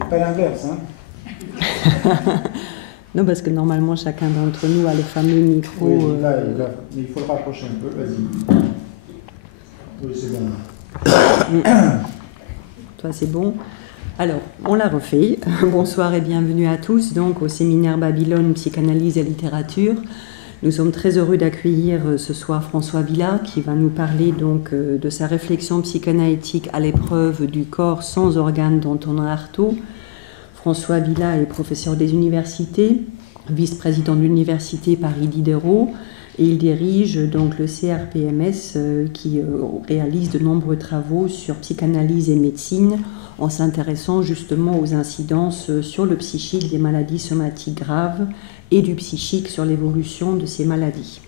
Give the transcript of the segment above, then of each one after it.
Et pas l'inverse, hein. Non, parce que normalement, chacun d'entre nous a le fameux micro. Oui, mais il faut le rapprocher un peu, vas-y. Oui, c'est bon. Toi, c'est bon. Alors, on l'a refait. Bonsoir et bienvenue à tous donc au séminaire Babylone, psychanalyse et littérature. Nous sommes très heureux d'accueillir ce soir François Villa qui va nous parler donc de sa réflexion psychanalytique à l'épreuve du corps sans organes d'Antonin Artaud. François Villa est professeur des universités, vice-président de l'université Paris Diderot, et il dirige donc le CRPMS qui réalise de nombreux travaux sur psychanalyse et médecine en s'intéressant justement aux incidences sur le psychique des maladies somatiques graves et du psychique sur l'évolution de ces maladies.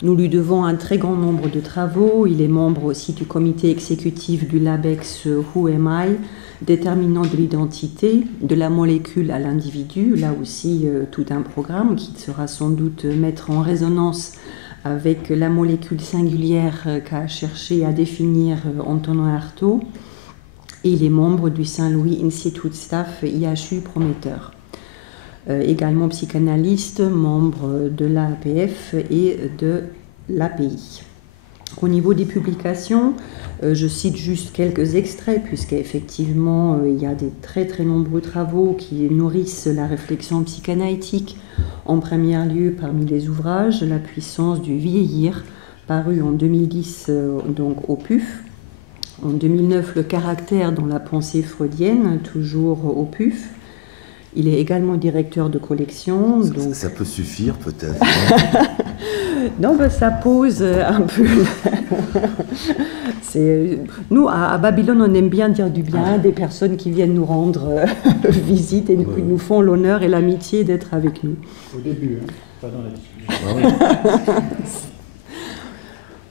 Nous lui devons un très grand nombre de travaux. Il est membre aussi du comité exécutif du LabEx Who Am I, déterminant de l'identité, de la molécule à l'individu. Là aussi, tout un programme qui sera sans doute mettre en résonance avec la molécule singulière qu'a cherché à définir Antonin Artaud. Et il est membre du Saint-Louis Institute Staff IHU Prometteur. Également psychanalyste, membre de l'APF et de l'API. Au niveau des publications, je cite juste quelques extraits, puisqu'effectivement, il y a des très très nombreux travaux qui nourrissent la réflexion psychanalytique. En premier lieu, parmi les ouvrages, La puissance du vieillir, paru en 2010 donc au PUF. En 2009, Le caractère dans la pensée freudienne, toujours au PUF. Il est également directeur de collection. Donc... Ça peut suffire peut-être. Non, ben, ça pose un peu... Nous, à Babylone, on aime bien dire du bien des personnes qui viennent nous rendre visite et qui nous font l'honneur et l'amitié d'être avec nous. Au début, hein, pas dans la discussion.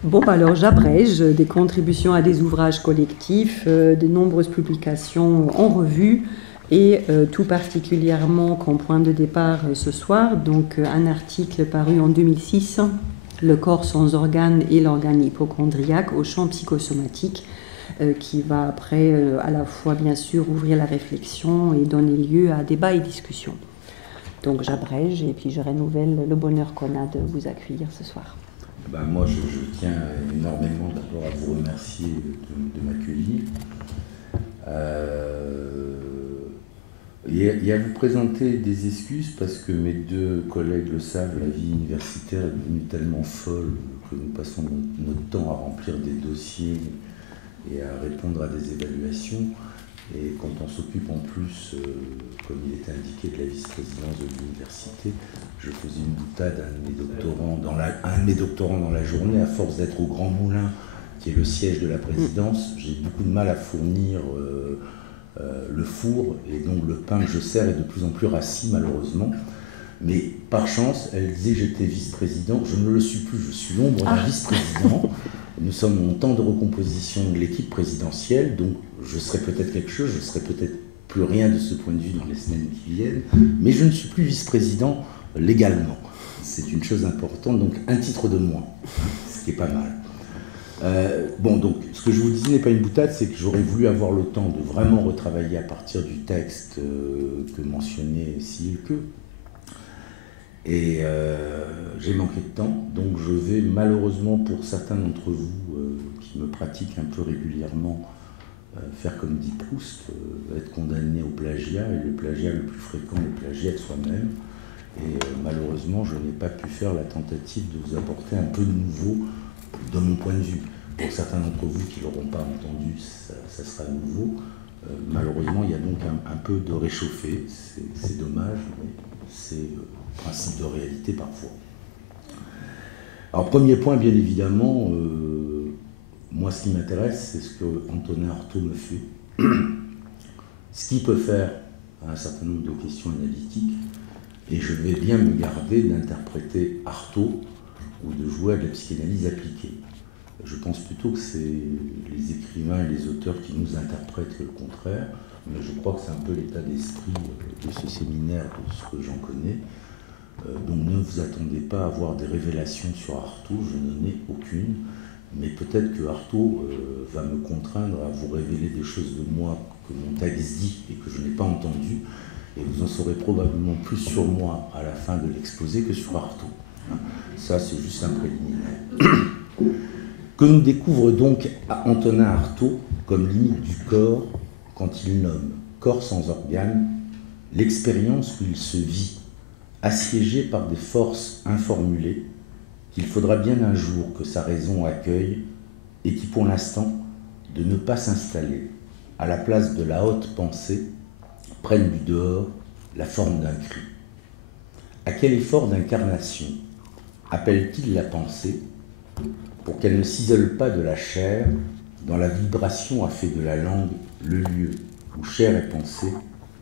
Bon, alors j'abrège des contributions à des ouvrages collectifs, de nombreuses publications en revue, et tout particulièrement comme point de départ ce soir, donc un article paru en 2006, Le corps sans organes et l'organe hypochondriaque au champ psychosomatique, qui va après à la fois bien sûr ouvrir la réflexion et donner lieu à débat et discussion. Donc j'abrège et puis je renouvelle le bonheur qu'on a de vous accueillir ce soir. Ben, moi je tiens énormément d'abord à vous remercier de m'accueillir. Et à vous présenter des excuses parce que mes deux collègues le savent, la vie universitaire est devenue tellement folle que nous passons notre temps à remplir des dossiers et à répondre à des évaluations. Et quand on s'occupe en plus, comme il était indiqué, de la vice-présidence de l'université, je faisais une boutade à un de mes doctorants dans la journée, à force d'être au Grand Moulin, qui est le siège de la présidence, j'ai beaucoup de mal à fournir le four, et donc le pain que je sers est de plus en plus rassis malheureusement. Mais par chance, elle disait que j'étais vice-président, je ne le suis plus, je suis l'ombre d'un vice-président. Nous sommes en temps de recomposition de l'équipe présidentielle, donc je serai peut-être quelque chose, je serai peut-être plus rien de ce point de vue dans les semaines qui viennent, mais je ne suis plus vice-président légalement. C'est une chose importante, donc un titre de moins, ce qui est pas mal. Bon, donc, ce que je vous disais n'est pas une boutade, c'est que j'aurais voulu avoir le temps de vraiment retravailler à partir du texte que mentionnait Silke. Et j'ai manqué de temps, donc je vais malheureusement, pour certains d'entre vous qui me pratiquent un peu régulièrement, faire comme dit Proust, être condamné au plagiat, et le plagiat le plus fréquent, le plagiat de soi-même. Et malheureusement, je n'ai pas pu faire la tentative de vous apporter un peu de nouveau de mon point de vue. Pour certains d'entre vous qui ne l'auront pas entendu, ça sera nouveau. Malheureusement, il y a donc un peu de réchauffé. C'est dommage, mais c'est le principe de réalité parfois. Alors, premier point, bien évidemment, moi, ce qui m'intéresse, c'est ce que Antonin Artaud me fait. Ce qu'il peut faire à un certain nombre de questions analytiques. Et je vais bien me garder d'interpréter Artaud ou de jouer à de la psychanalyse appliquée. Je pense plutôt que c'est les écrivains et les auteurs qui nous interprètent le contraire, mais je crois que c'est un peu l'état d'esprit de ce séminaire, de ce que j'en connais. Donc ne vous attendez pas à avoir des révélations sur Artaud, je n'en ai aucune, mais peut-être que Artaud va me contraindre à vous révéler des choses de moi que mon texte dit et que je n'ai pas entendu, et vous en saurez probablement plus sur moi à la fin de l'exposé que sur Artaud. Ça, c'est juste un préliminaire. Que nous découvre donc Antonin Artaud comme limite du corps quand il nomme corps sans organes l'expérience où il se vit assiégé par des forces informulées qu'il faudra bien un jour que sa raison accueille et qui pour l'instant de ne pas s'installer à la place de la haute pensée prennent du dehors la forme d'un cri. À quel effort d'incarnation appelle-t-il la pensée pour qu'elle ne s'isole pas de la chair dans la vibration a fait de la langue le lieu où chair et pensée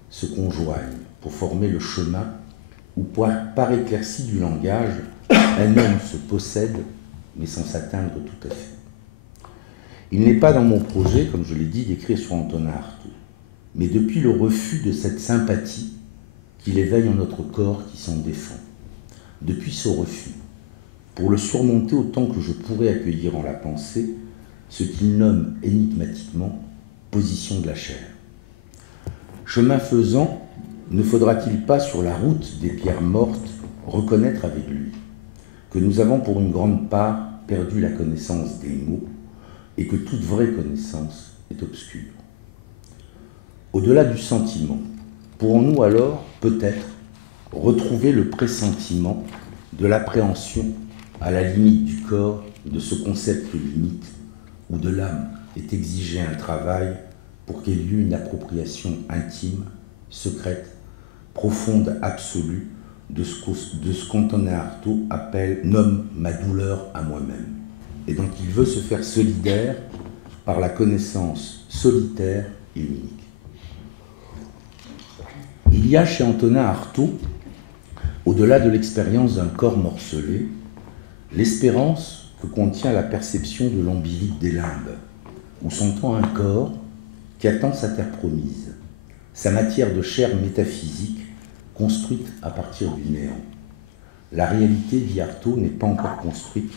se conjoignent pour former le chemin où, par éclaircie du langage, un homme se possède, mais sans s'atteindre tout à fait. Il n'est pas dans mon projet, comme je l'ai dit, d'écrire sur Antonin Artaud, mais depuis le refus de cette sympathie qu'il éveille en notre corps qui s'en défend. Depuis ce refus, pour le surmonter autant que je pourrais accueillir en la pensée, ce qu'il nomme énigmatiquement position de la chair. Chemin faisant, ne faudra-t-il pas, sur la route des pierres mortes, reconnaître avec lui que nous avons pour une grande part perdu la connaissance des mots et que toute vraie connaissance est obscure. Au-delà du sentiment, pourrons-nous alors, peut-être, retrouver le pressentiment de l'appréhension à la limite du corps de ce concept limite où de l'âme est exigé un travail pour qu'ait lieu une appropriation intime, secrète, profonde, absolue de ce qu'Antonin Artaud nomme ma douleur à moi-même, et dont il veut se faire solidaire par la connaissance solitaire et unique. Il y a chez Antonin Artaud, au-delà de l'expérience d'un corps morcelé, l'espérance que contient la perception de l'ombilique des limbes, où s'entend un corps qui attend sa terre promise, sa matière de chair métaphysique construite à partir du néant. La réalité, dit Artaud, n'est pas encore construite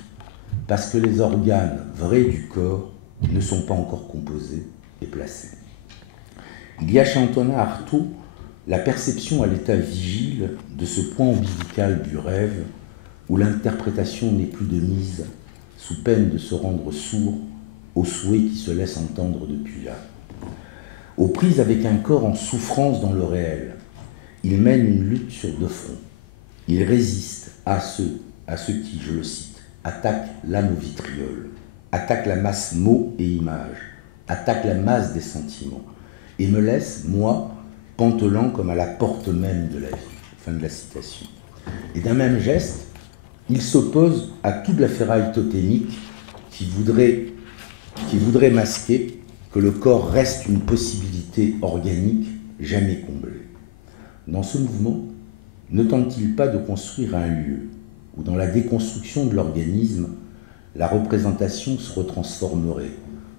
parce que les organes vrais du corps ne sont pas encore composés et placés. Il y a chez Antonin Artaud la perception à l'état vigile de ce point ombilical du rêve où l'interprétation n'est plus de mise, sous peine de se rendre sourd aux souhaits qui se laissent entendre depuis là. Aux prises avec un corps en souffrance dans le réel, il mène une lutte sur deux fronts. Il résiste à ceux qui, je le cite, attaquent l'âme au vitriol, attaquent la masse mots et images, attaquent la masse des sentiments, et me laisse, moi, pantelant comme à la porte même de la vie. Fin de la citation. Et d'un même geste, il s'oppose à toute la ferraille totémique qui voudrait masquer que le corps reste une possibilité organique jamais comblée. Dans ce mouvement, ne tente-t-il pas de construire un lieu où, dans la déconstruction de l'organisme, la représentation se retransformerait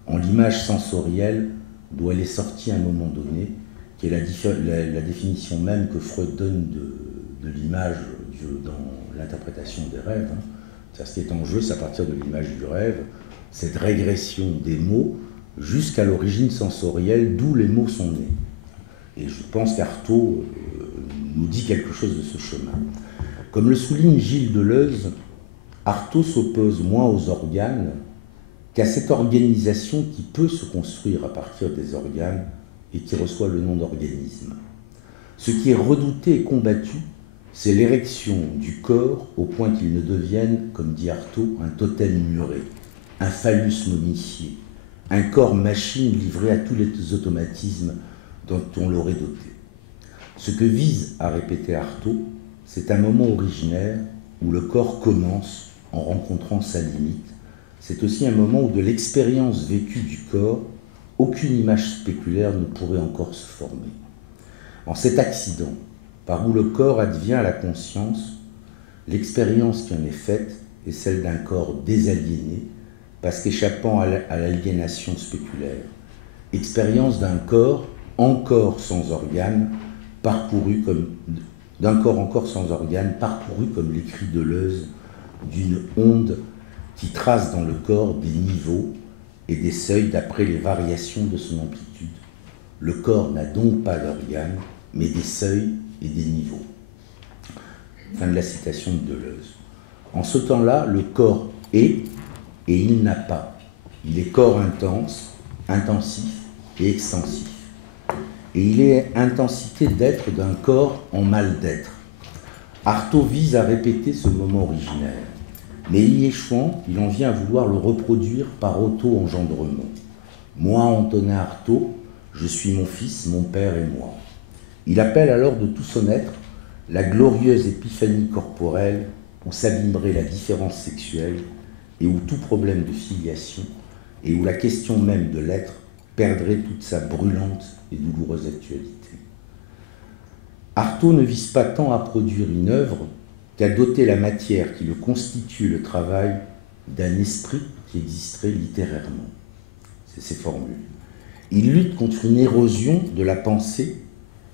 en l'image sensorielle d'où elle est sortie à un moment donné, qui est la définition même que Freud donne de l'image dans l'interprétation des rêves. Ce qui est en jeu, c'est à partir de l'image du rêve, cette régression des mots jusqu'à l'origine sensorielle d'où les mots sont nés. Et je pense qu'Artaud nous dit quelque chose de ce chemin. Comme le souligne Gilles Deleuze, Artaud s'oppose moins aux organes qu'à cette organisation qui peut se construire à partir des organes et qui reçoit le nom d'organisme. Ce qui est redouté et combattu, c'est l'érection du corps au point qu'il ne devienne, comme dit Artaud, un totem muré, un phallus momifié, un corps machine livré à tous les automatismes dont on l'aurait doté. Ce que vise à répéter Artaud, c'est un moment originaire où le corps commence en rencontrant sa limite. C'est aussi un moment où de l'expérience vécue du corps, aucune image spéculaire ne pourrait encore se former. En cet accident, par où le corps advient à la conscience, l'expérience qui en est faite est celle d'un corps désaliéné, parce qu'échappant à l'aliénation spéculaire. Expérience d'un corps encore sans organes, d'un corps encore sans organes, parcouru comme l'écrit Deleuze, d'une onde qui trace dans le corps des niveaux et des seuils d'après les variations de son amplitude, Le corps n'a donc pas d'organes, mais des seuils et des niveaux. Fin de la citation de Deleuze. En ce temps-là, le corps est et il n'a pas. Il est corps intense, intensif et extensif. Et il est intensité d'être d'un corps en mal d'être. Artaud vise à répéter ce moment originaire, mais y échouant, il en vient à vouloir le reproduire par auto-engendrement. Moi, Antonin Artaud, je suis mon fils, mon père et moi. Il appelle alors de tout son être la glorieuse épiphanie corporelle où s'abîmerait la différence sexuelle et où tout problème de filiation et où la question même de l'être perdrait toute sa brûlante et douloureuse actualité. Artaud ne vise pas tant à produire une œuvre qu'à doter la matière qui le constitue le travail d'un esprit qui existerait littérairement. C'est ses formules. Il lutte contre une érosion de la pensée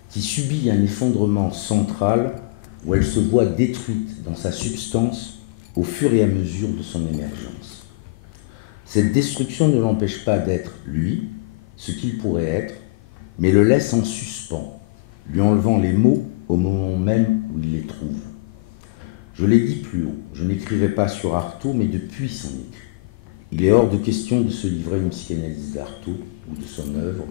qui subit un effondrement central où elle se voit détruite dans sa substance au fur et à mesure de son émergence. Cette destruction ne l'empêche pas d'être, lui, ce qu'il pourrait être, mais le laisse en suspens, lui enlevant les mots au moment même où il les trouve. Je l'ai dit plus haut, je n'écrirai pas sur Artaud, mais depuis son écrit. Il est hors de question de se livrer à une psychanalyse d'Artaud ou de son œuvre.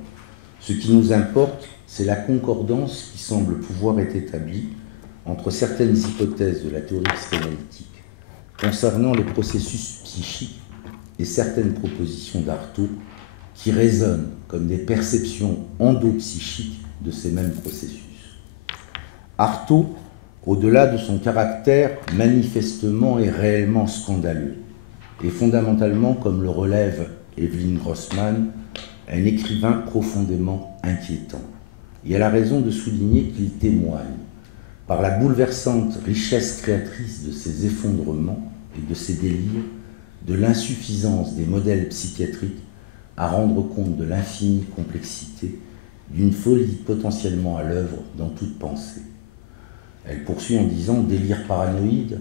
Ce qui nous importe, c'est la concordance qui semble pouvoir être établie entre certaines hypothèses de la théorie psychanalytique concernant les processus psychiques et certaines propositions d'Artaud qui résonnent comme des perceptions endopsychiques de ces mêmes processus. Artaud, au-delà de son caractère manifestement et réellement scandaleux, et fondamentalement, comme le relève Evelyn Grossman, un écrivain profondément inquiétant. Et elle a raison de souligner qu'il témoigne, par la bouleversante richesse créatrice de ses effondrements et de ses délires, de l'insuffisance des modèles psychiatriques à rendre compte de l'infinie complexité d'une folie potentiellement à l'œuvre dans toute pensée. Elle poursuit en disant « délire paranoïde,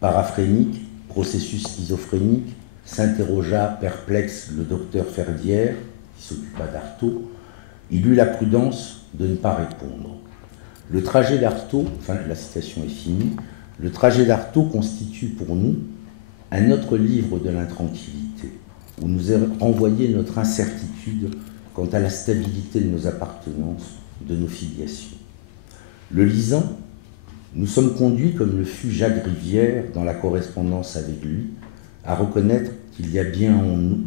paraphrénique, processus schizophrénique », s'interrogea perplexe le docteur Ferdière, qui s'occupa d'Artaud. Il eut la prudence de ne pas répondre. Le trajet d'Artaud, enfin la citation est finie, le trajet d'Artaud constitue pour nous un autre livre de l'intranquillité, où nous est renvoyée notre incertitude quant à la stabilité de nos appartenances, de nos filiations. Le lisant, nous sommes conduits, comme le fut Jacques Rivière dans la correspondance avec lui, à reconnaître qu'il y a bien en nous,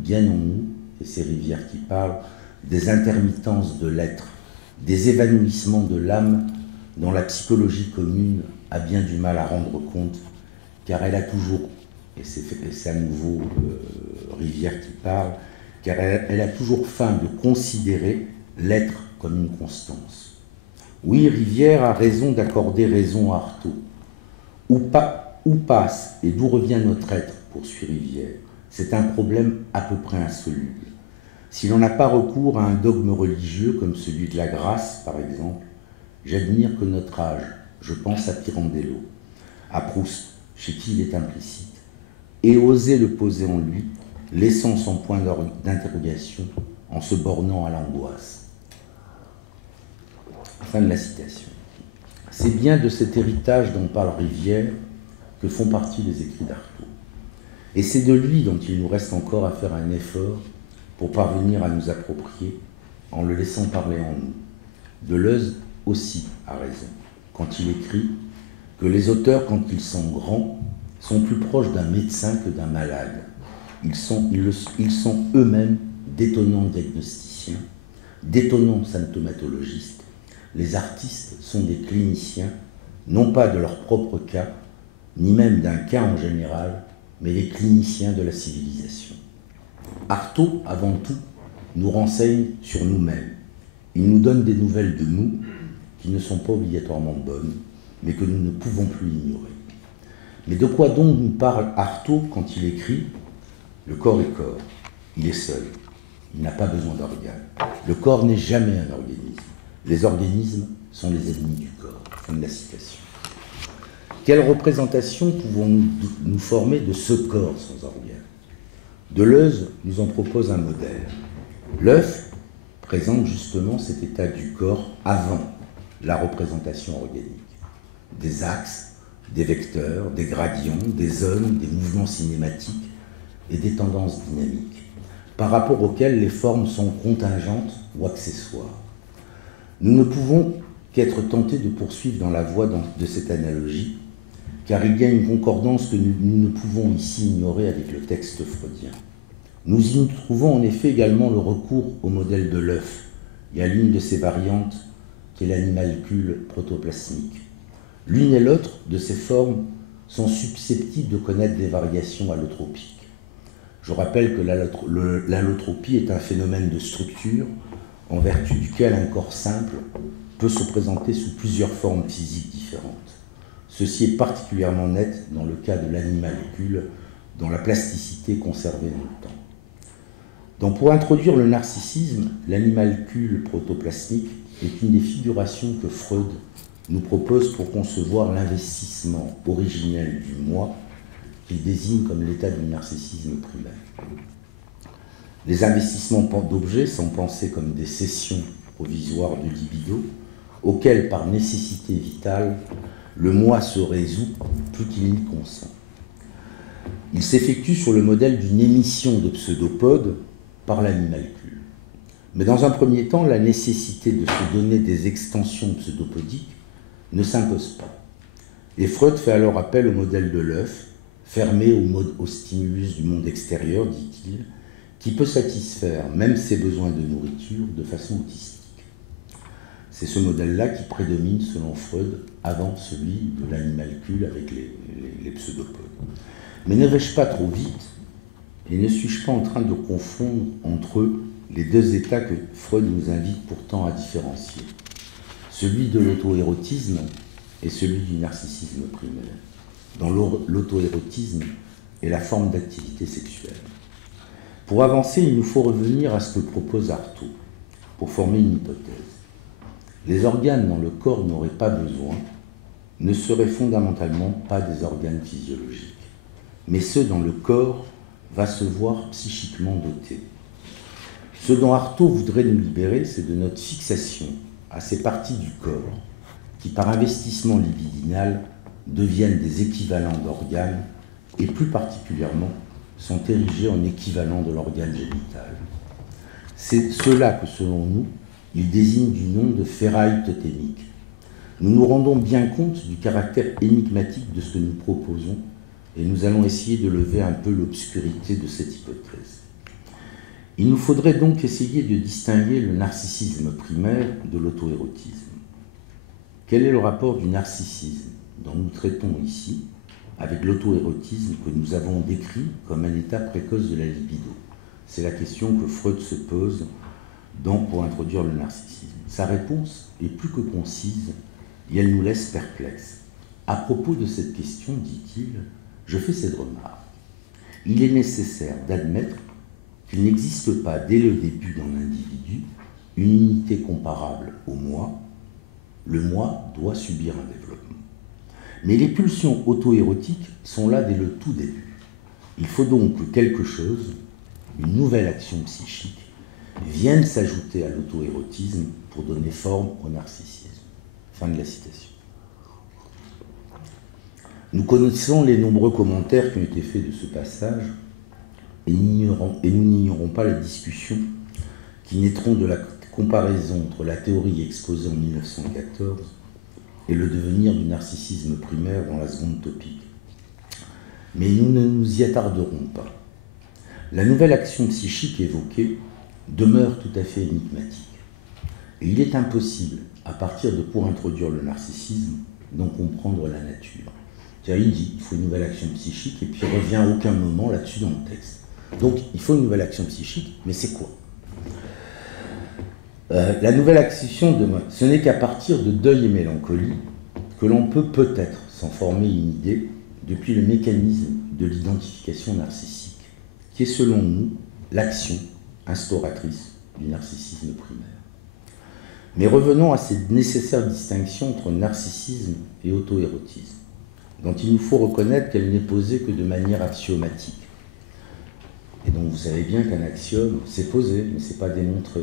et c'est Rivière qui parle, des intermittences de l'être, des évanouissements de l'âme dont la psychologie commune a bien du mal à rendre compte, car elle a toujours, et c'est à nouveau Rivière qui parle, car elle a toujours faim de considérer l'être comme une constance. Oui, Rivière a raison d'accorder raison à Artaud. Où passe et d'où revient notre être, poursuit Rivière, c'est un problème à peu près insoluble. Si l'on n'a pas recours à un dogme religieux comme celui de la grâce, par exemple, j'admire que notre âge, je pense à Pirandello, à Proust, chez qui il est implicite, ait osé le poser en lui, laissant son point d'interrogation en se bornant à l'angoisse. Fin de la citation. C'est bien de cet héritage dont parle Rivière que font partie les écrits d'Artaud. Et c'est de lui dont il nous reste encore à faire un effort pour parvenir à nous approprier en le laissant parler en nous. Deleuze aussi a raison quand il écrit que les auteurs, quand ils sont grands, sont plus proches d'un médecin que d'un malade. Ils sont eux-mêmes d'étonnants diagnosticiens, d'étonnants symptomatologistes. Les artistes sont des cliniciens, non pas de leur propre cas, ni même d'un cas en général, mais les cliniciens de la civilisation. Artaud, avant tout, nous renseigne sur nous-mêmes. Il nous donne des nouvelles de nous qui ne sont pas obligatoirement bonnes, mais que nous ne pouvons plus ignorer. Mais de quoi donc nous parle Artaud quand il écrit « Le corps est corps, il est seul, il n'a pas besoin d'organes. Le corps n'est jamais un organisme. Les organismes sont les ennemis du corps. » Fin de la citation. Quelle représentation pouvons-nous nous former de ce corps sans organes ? Deleuze nous en propose un modèle. L'œuf, présente justement cet état du corps avant la représentation organique. Des axes, des vecteurs, des gradients, des zones, des mouvements cinématiques et des tendances dynamiques, par rapport auxquelles les formes sont contingentes ou accessoires. Nous ne pouvons qu'être tentés de poursuivre dans la voie de cette analogie, car il y a une concordance que nous ne pouvons ici ignorer avec le texte freudien. Nous y trouvons en effet également le recours au modèle de l'œuf et à l'une de ses variantes qui est l'animalcule protoplasmique. L'une et l'autre de ces formes sont susceptibles de connaître des variations allotropiques. Je rappelle que l'allotropie est un phénomène de structure en vertu duquel un corps simple peut se présenter sous plusieurs formes physiques différentes. Ceci est particulièrement net dans le cas de l'animalcule, dont la plasticité est conservée dans le temps. Donc pour introduire le narcissisme, l'animalcule protoplasmique est une des figurations que Freud nous propose pour concevoir l'investissement originel du moi, qu'il désigne comme l'état du narcissisme primaire. Les investissements d'objets sont pensés comme des cessions provisoires de libido, auxquelles, par nécessité vitale, le moi se résout plus qu'il n'y consent. Il s'effectue sur le modèle d'une émission de pseudopodes par l'animalcule. Mais dans un premier temps, la nécessité de se donner des extensions pseudopodiques ne s'impose pas. Et Freud fait alors appel au modèle de l'œuf, fermé au stimulus du monde extérieur, dit-il, qui peut satisfaire même ses besoins de nourriture de façon autistique. C'est ce modèle-là qui prédomine, selon Freud, avant celui de l'animalcule avec les pseudopodes. Mais ne vais-je pas trop vite et ne suis-je pas en train de confondre entre eux les deux états que Freud nous invite pourtant à différencier, celui de l'auto-érotisme et celui du narcissisme primaire. Dans l'auto-érotisme est la forme d'activité sexuelle. Pour avancer, il nous faut revenir à ce que propose Artaud, pour former une hypothèse. Les organes dont le corps n'aurait pas besoin ne seraient fondamentalement pas des organes physiologiques, mais ceux dont le corps va se voir psychiquement doté. Ce dont Artaud voudrait nous libérer, c'est de notre fixation à ces parties du corps qui, par investissement libidinal, deviennent des équivalents d'organes et plus particulièrement sont érigés en équivalent de l'organe génital. C'est cela que, selon nous, il désigne du nom de ferraille totémique. Nous nous rendons bien compte du caractère énigmatique de ce que nous proposons et nous allons essayer de lever un peu l'obscurité de cette hypothèse. Il nous faudrait donc essayer de distinguer le narcissisme primaire de l'auto-érotisme. Quel est le rapport du narcissisme dont nous traitons ici avec l'auto-érotisme que nous avons décrit comme un état précoce de la libido? C'est la question que Freud se pose pour introduire le narcissisme. Sa réponse est plus que concise et elle nous laisse perplexes. À propos de cette question, dit-il, je fais cette remarque. Il est nécessaire d'admettre qu'il n'existe pas dès le début dans l'individu une unité comparable au moi. Le moi doit subir un développement. Mais les pulsions auto-érotiques sont là dès le tout début. Il faut donc que quelque chose, une nouvelle action psychique, vienne s'ajouter à l'auto-érotisme pour donner forme au narcissisme. Fin de la citation. Nous connaissons les nombreux commentaires qui ont été faits de ce passage et nous n'ignorons pas la discussion qui naîtront de la comparaison entre la théorie exposée en 1914 et le devenir du narcissisme primaire dans la seconde topique. Mais nous ne nous y attarderons pas. La nouvelle action psychique évoquée demeure tout à fait énigmatique. Et il est impossible, à partir de pour introduire le narcissisme, d'en comprendre la nature. Il dit qu'il faut une nouvelle action psychique et puis il ne revient à aucun moment là-dessus dans le texte. Donc il faut une nouvelle action psychique, mais c'est quoi? La nouvelle action ce n'est qu'à partir de deuil et mélancolie que l'on peut peut-être s'en former une idée depuis le mécanisme de l'identification narcissique, qui est selon nous l'action instauratrice du narcissisme primaire. Mais revenons à cette nécessaire distinction entre narcissisme et auto-érotisme, dont il nous faut reconnaître qu'elle n'est posée que de manière axiomatique. Et donc vous savez bien qu'un axiome, c'est posé, mais ce n'est pas démontré.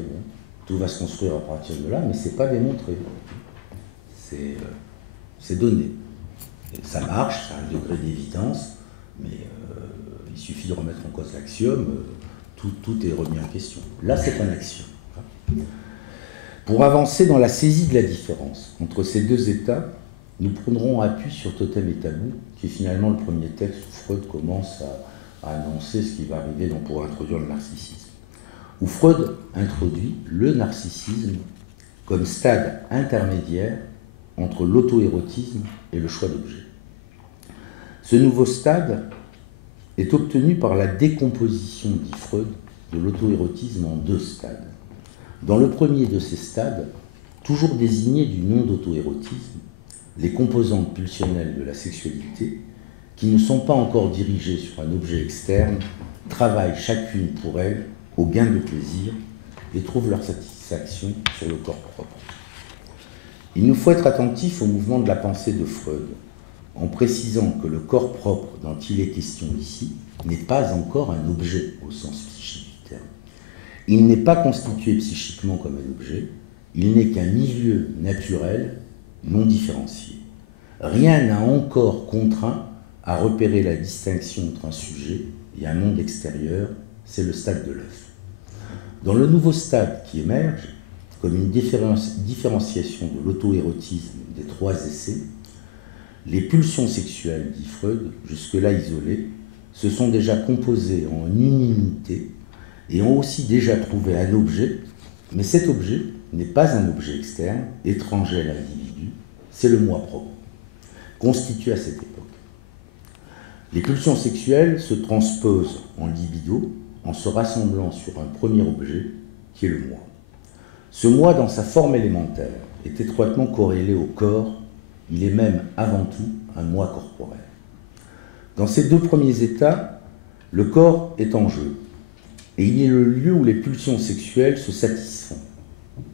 tout va se construire à partir de là, mais ce n'est pas démontré. C'est donné. Et ça marche, c'est un degré d'évidence, mais il suffit de remettre en cause l'axiome, tout est remis en question. Là, c'est un axiome. Pour avancer dans la saisie de la différence entre ces deux états, nous prendrons appui sur Totem et Tabou, qui est finalement le premier texte où Freud commence à annoncer ce qui va arriver pour introduire le narcissisme. Où Freud introduit le narcissisme comme stade intermédiaire entre l'auto-érotisme et le choix d'objet. Ce nouveau stade est obtenu par la décomposition, dit Freud, de l'auto-érotisme en deux stades. Dans le premier de ces stades, toujours désigné du nom d'auto-érotisme, les composantes pulsionnelles de la sexualité, qui ne sont pas encore dirigées sur un objet externe, travaillent chacune pour elles au gain de plaisir et trouvent leur satisfaction sur le corps propre. Il nous faut être attentifs au mouvement de la pensée de Freud, en précisant que le corps propre dont il est question ici n'est pas encore un objet au sens psychique du terme. Il n'est pas constitué psychiquement comme un objet, il n'est qu'un milieu naturel non différencié. Rien n'a encore contraint à repérer la distinction entre un sujet et un monde extérieur, c'est le stade de l'œuf. Dans le nouveau stade qui émerge, comme une différenciation de l'auto-érotisme des trois essais, les pulsions sexuelles, dit Freud, jusque-là isolées, se sont déjà composées en une unité et ont aussi déjà trouvé un objet, mais cet objet n'est pas un objet externe, étranger à l'individu, c'est le moi propre, constitué à cette époque. Les pulsions sexuelles se transposent en libido en se rassemblant sur un premier objet qui est le moi. Ce moi, dans sa forme élémentaire, est étroitement corrélé au corps, il est même avant tout un moi corporel. Dans ces deux premiers états, le corps est en jeu, et il est le lieu où les pulsions sexuelles se satisfont.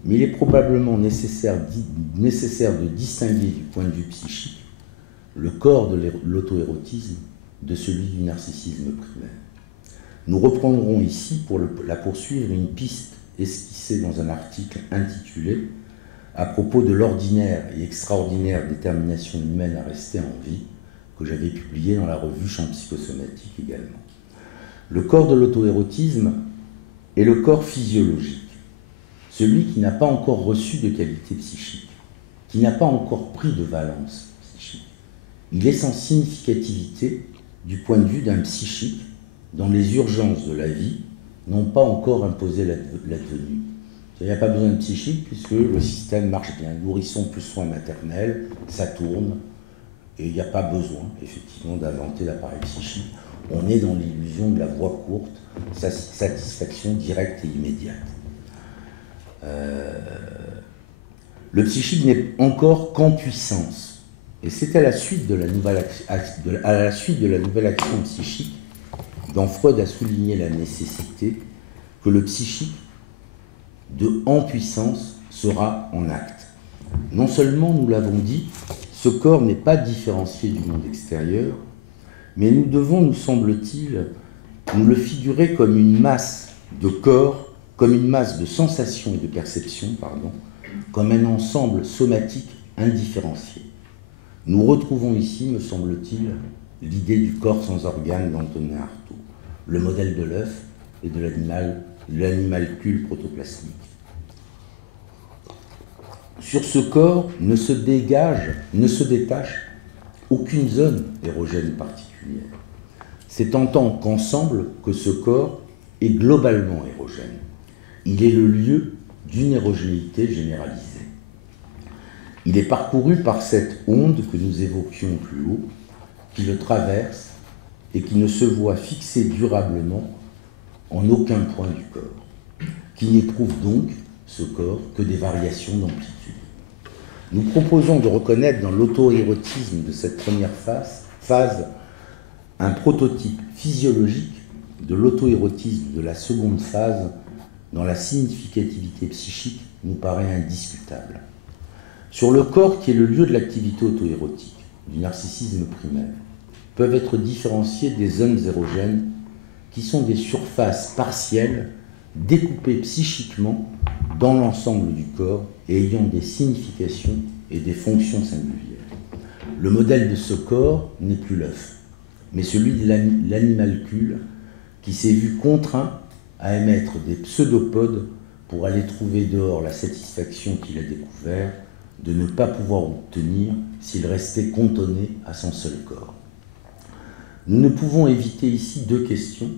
Mais il est probablement nécessaire de distinguer du point de vue psychique le corps de l'auto-érotisme de celui du narcissisme primaire. Nous reprendrons ici, pour la poursuivre, une piste esquissée dans un article intitulé « À propos de l'ordinaire et extraordinaire détermination humaine à rester en vie » que j'avais publié dans la revue Champ psychosomatique également. Le corps de l'auto-érotisme est le corps physiologique, celui qui n'a pas encore reçu de qualité psychique, qui n'a pas encore pris de valence psychique. Il est sans significativité du point de vue d'un psychique dont les urgences de la vie n'ont pas encore imposé l'advenu. Il n'y a pas besoin de psychique puisque le système marche bien. Nourrisson plus soins maternels, ça tourne, et il n'y a pas besoin, effectivement, d'inventer l'appareil psychique. On est dans l'illusion de la voie courte, satisfaction directe et immédiate. Le psychique n'est encore qu'en puissance. Et c'est à la suite de la nouvelle action psychique dont Freud a souligné la nécessité que le psychique de en puissance sera en acte. Non seulement, nous l'avons dit, ce corps n'est pas différencié du monde extérieur, mais nous devons, nous semble-t-il, nous le figurer comme une masse de corps, comme une masse de sensations et de perceptions, comme un ensemble somatique indifférencié. Nous retrouvons ici, me semble-t-il, l'idée du corps sans organes d'Antonin Artaud, le modèle de l'œuf et de l'animalcule protoplasmique. Sur ce corps ne se détache aucune zone érogène particulière. C'est en tant qu'ensemble que ce corps est globalement érogène. Il est le lieu d'une érogénéité généralisée. Il est parcouru par cette onde que nous évoquions plus haut, qui le traverse et qui ne se voit fixé durablement en aucun point du corps, qui n'éprouve donc, ce corps, que des variations d'amplitude. Nous proposons de reconnaître dans l'auto-érotisme de cette première phase un prototype physiologique de l'auto-érotisme de la seconde phase dont la significativité psychique nous paraît indiscutable. Sur le corps qui est le lieu de l'activité auto-érotique, du narcissisme primaire, peuvent être différenciées des zones érogènes qui sont des surfaces partielles découpées psychiquement dans l'ensemble du corps et ayant des significations et des fonctions singulières. Le modèle de ce corps n'est plus l'œuf, mais celui de l'animalcule qui s'est vu contraint à émettre des pseudopodes pour aller trouver dehors la satisfaction qu'il a découvert de ne pas pouvoir obtenir s'il restait cantonné à son seul corps. Nous ne pouvons éviter ici deux questions,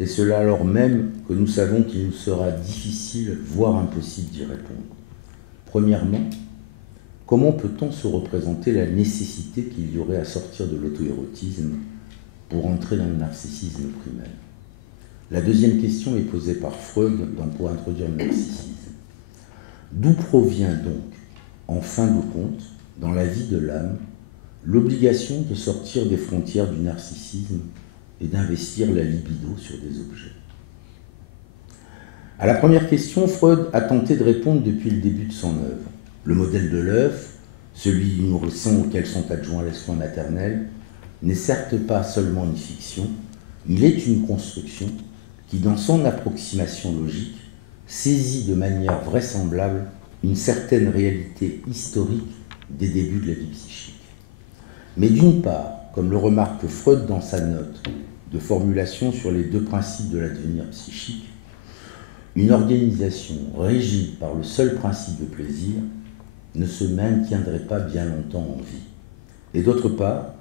et cela alors même que nous savons qu'il nous sera difficile, voire impossible d'y répondre. Premièrement, comment peut-on se représenter la nécessité qu'il y aurait à sortir de l'auto-érotisme pour entrer dans le narcissisme primaire? La deuxième question est posée par Freud pour introduire le narcissisme. D'où provient donc, en fin de compte, dans la vie de l'âme, l'obligation de sortir des frontières du narcissisme et d'investir la libido sur des objets? À la première question, Freud a tenté de répondre depuis le début de son œuvre. Le modèle de l'œuf, celui du nourrisson auquel sont adjoints les soins maternels, n'est certes pas seulement une fiction, il est une construction qui, dans son approximation logique, saisit de manière vraisemblable une certaine réalité historique des débuts de la vie psychique. Mais d'une part, comme le remarque Freud dans sa note de formulation sur les deux principes de l'advenir psychique, une organisation régie par le seul principe de plaisir ne se maintiendrait pas bien longtemps en vie. Et d'autre part,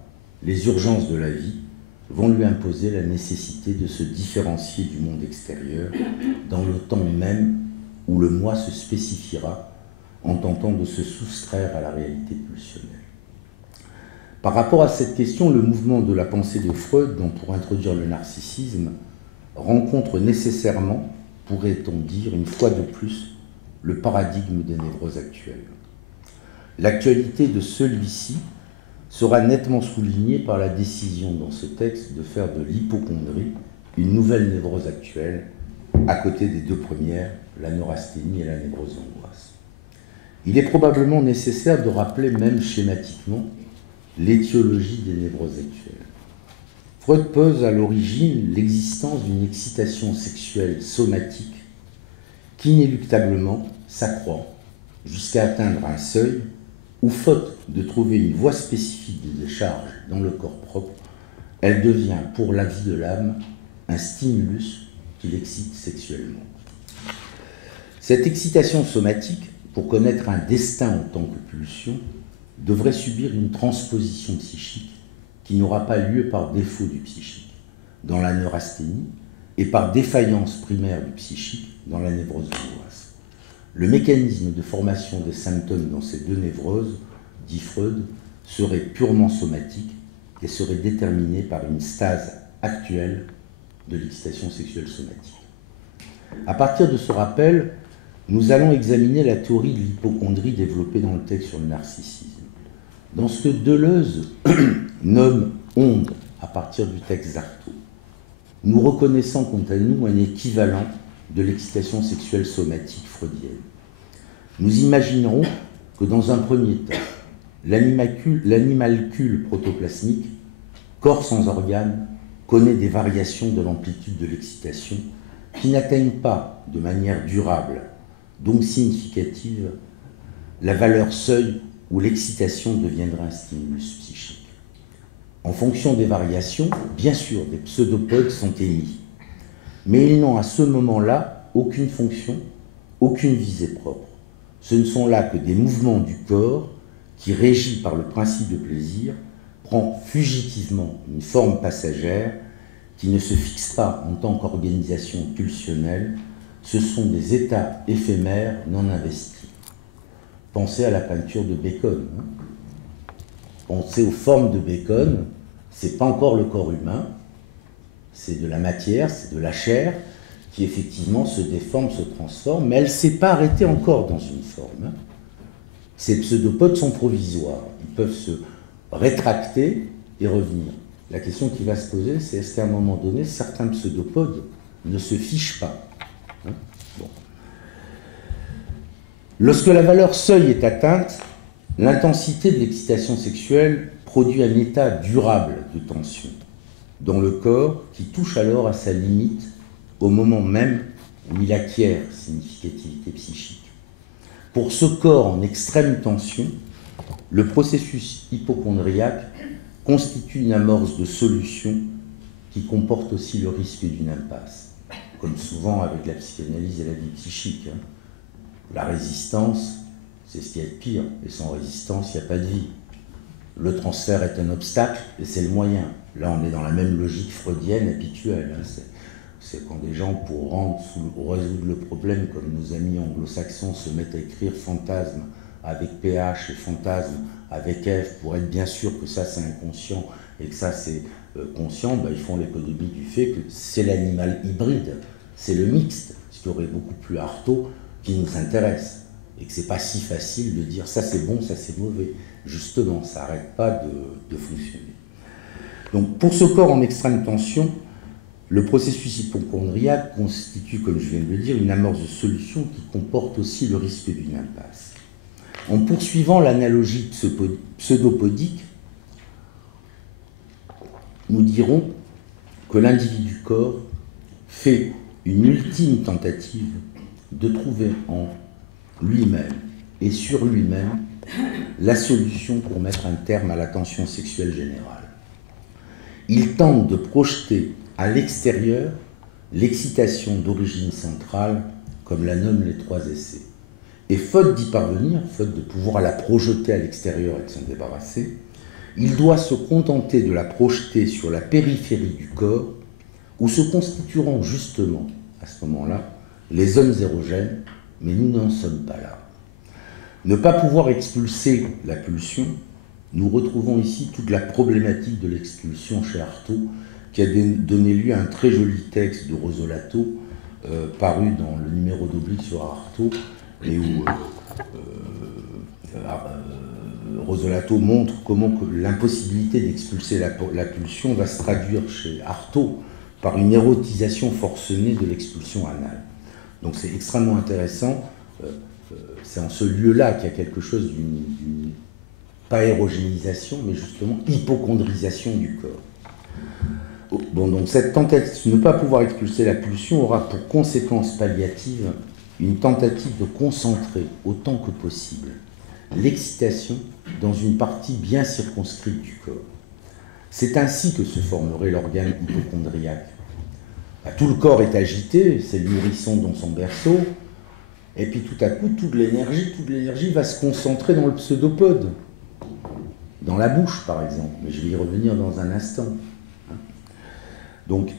les urgences de la vie vont lui imposer la nécessité de se différencier du monde extérieur dans le temps même où le moi se spécifiera en tentant de se soustraire à la réalité pulsionnelle. Par rapport à cette question, le mouvement de la pensée de Freud, pour introduire le narcissisme, rencontre nécessairement, pourrait-on dire, une fois de plus, le paradigme des névroses actuelles. L'actualité de celui-ci sera nettement soulignée par la décision dans ce texte de faire de l'hypocondrie une nouvelle névrose actuelle, à côté des deux premières, la neurasthénie et la névrose d'angoisse. Il est probablement nécessaire de rappeler, même schématiquement, l'étiologie des névroses actuelles. Freud pose à l'origine l'existence d'une excitation sexuelle somatique qui inéluctablement s'accroît jusqu'à atteindre un seuil où, faute de trouver une voie spécifique de décharge dans le corps propre, elle devient, pour la vie de l'âme, un stimulus qui l'excite sexuellement. Cette excitation somatique, pour connaître un destin en tant que pulsion, devrait subir une transposition psychique qui n'aura pas lieu par défaut du psychique, dans la neurasthénie, et par défaillance primaire du psychique, dans la névrose d'angoisse. Le mécanisme de formation des symptômes dans ces deux névroses, dit Freud, serait purement somatique et serait déterminé par une stase actuelle de l'excitation sexuelle somatique. À partir de ce rappel, nous allons examiner la théorie de l'hypocondrie développée dans le texte sur le narcissisme. Dans ce que Deleuze nomme onde à partir du texte d'Artaud, nous reconnaissons quant à nous un équivalent de l'excitation sexuelle somatique freudienne. Nous imaginerons que dans un premier temps, l'animalcule protoplasmique, corps sans organes, connaît des variations de l'amplitude de l'excitation qui n'atteignent pas de manière durable, donc significative, la valeur seuil où l'excitation deviendra un stimulus psychique. En fonction des variations, bien sûr, des pseudopodes sont émis, mais ils n'ont à ce moment-là aucune fonction, aucune visée propre. Ce ne sont là que des mouvements du corps qui, régis par le principe de plaisir, prend fugitivement une forme passagère qui ne se fixe pas en tant qu'organisation pulsionnelle. Ce sont des états éphémères non investis. Pensez à la peinture de Bacon. Pensez aux formes de Bacon. Ce n'est pas encore le corps humain, c'est de la matière, c'est de la chair qui effectivement se déforme, se transforme, mais elle ne s'est pas arrêtée encore dans une forme. Ces pseudopodes sont provisoires, ils peuvent se rétracter et revenir. La question qui va se poser, c'est est-ce qu'à un moment donné, certains pseudopodes ne se fichent pas? Bon. Lorsque la valeur seuil est atteinte, l'intensité de l'excitation sexuelle produit un état durable de tension dans le corps qui touche alors à sa limite au moment même où il acquiert significativité psychique. Pour ce corps en extrême tension, le processus hypocondriaque constitue une amorce de solution qui comporte aussi le risque d'une impasse, comme souvent avec la psychanalyse et la vie psychique. La résistance, c'est ce qui est pire, et sans résistance, il n'y a pas de vie. Le transfert est un obstacle, et c'est le moyen. Là, on est dans la même logique freudienne habituelle. C'est quand des gens, pour résoudre le problème, comme nos amis anglo-saxons, se mettent à écrire fantasme avec PH et fantasme avec F, pour être bien sûr que ça c'est inconscient et que ça c'est conscient, ils font l'économie du fait que c'est l'animal hybride, c'est le mixte, ce qui aurait beaucoup plus Artaud, qui nous intéresse. Et que c'est pas si facile de dire ça c'est bon, ça c'est mauvais. Justement, ça n'arrête pas de fonctionner. Donc pour ce corps en extrême tension, le processus hypocondriaque constitue, comme je viens de le dire, une amorce de solution qui comporte aussi le risque d'une impasse. En poursuivant l'analogie pseudopodique, nous dirons que l'individu-corps fait une ultime tentative de trouver en lui-même et sur lui-même la solution pour mettre un terme à la tension sexuelle générale. Il tente de projeter à l'extérieur l'excitation d'origine centrale, comme la nomment les trois essais. Et faute d'y parvenir, faute de pouvoir la projeter à l'extérieur et de s'en débarrasser, il doit se contenter de la projeter sur la périphérie du corps, où se constitueront justement, à ce moment-là, les zones érogènes, mais nous n'en sommes pas là. Ne pas pouvoir expulser la pulsion, nous retrouvons ici toute la problématique de l'expulsion chez Artaud, qui a donné lieu à un très joli texte de Rosolato, paru dans le numéro d'Oblique sur Artaud, et où Rosolato montre comment l'impossibilité d'expulser la pulsion va se traduire chez Artaud par une érotisation forcenée de l'expulsion anale. Donc c'est extrêmement intéressant. C'est en ce lieu-là qu'il y a quelque chose d'une pas érogénisation, mais justement hypocondrisation du corps. Bon, donc cette tentative de ne pas pouvoir expulser la pulsion aura pour conséquence palliative une tentative de concentrer autant que possible l'excitation dans une partie bien circonscrite du corps. C'est ainsi que se formerait l'organe hypocondriaque. Tout le corps est agité, c'est le nourrisson dans son berceau, et puis tout à coup, toute l'énergie va se concentrer dans le pseudopode, dans la bouche par exemple, mais je vais y revenir dans un instant. Donc,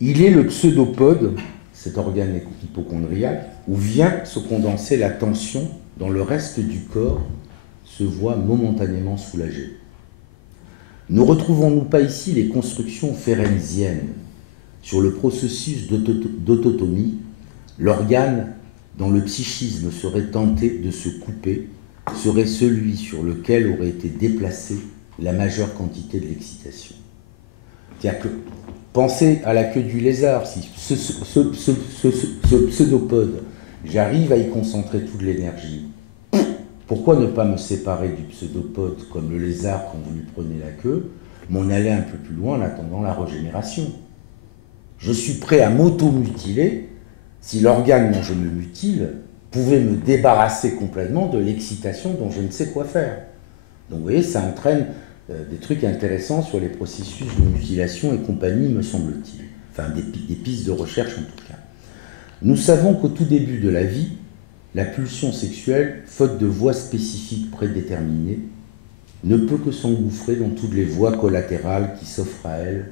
il est le pseudopode, cet organe hypocondriaque, où vient se condenser la tension dans le reste du corps, se voit momentanément soulagé. Ne retrouvons-nous pas ici les constructions férenziennes sur le processus d'autotomie, l'organe dont le psychisme serait tenté de se couper serait celui sur lequel aurait été déplacée la majeure quantité de l'excitation. C'est-à-dire que, pensez à la queue du lézard, si ce pseudopode, j'arrive à y concentrer toute l'énergie, pourquoi ne pas me séparer du pseudopode comme le lézard quand vous lui prenez la queue, m'en aller un peu plus loin en attendant la régénération? Je suis prêt à m'auto-mutiler si l'organe dont je me mutile pouvait me débarrasser complètement de l'excitation dont je ne sais quoi faire. Donc vous voyez, ça entraîne des trucs intéressants sur les processus de mutilation et compagnie, me semble-t-il. Enfin, des pistes de recherche en tout cas. Nous savons qu'au tout début de la vie, la pulsion sexuelle, faute de voies spécifiques prédéterminées, ne peut que s'engouffrer dans toutes les voies collatérales qui s'offrent à elle,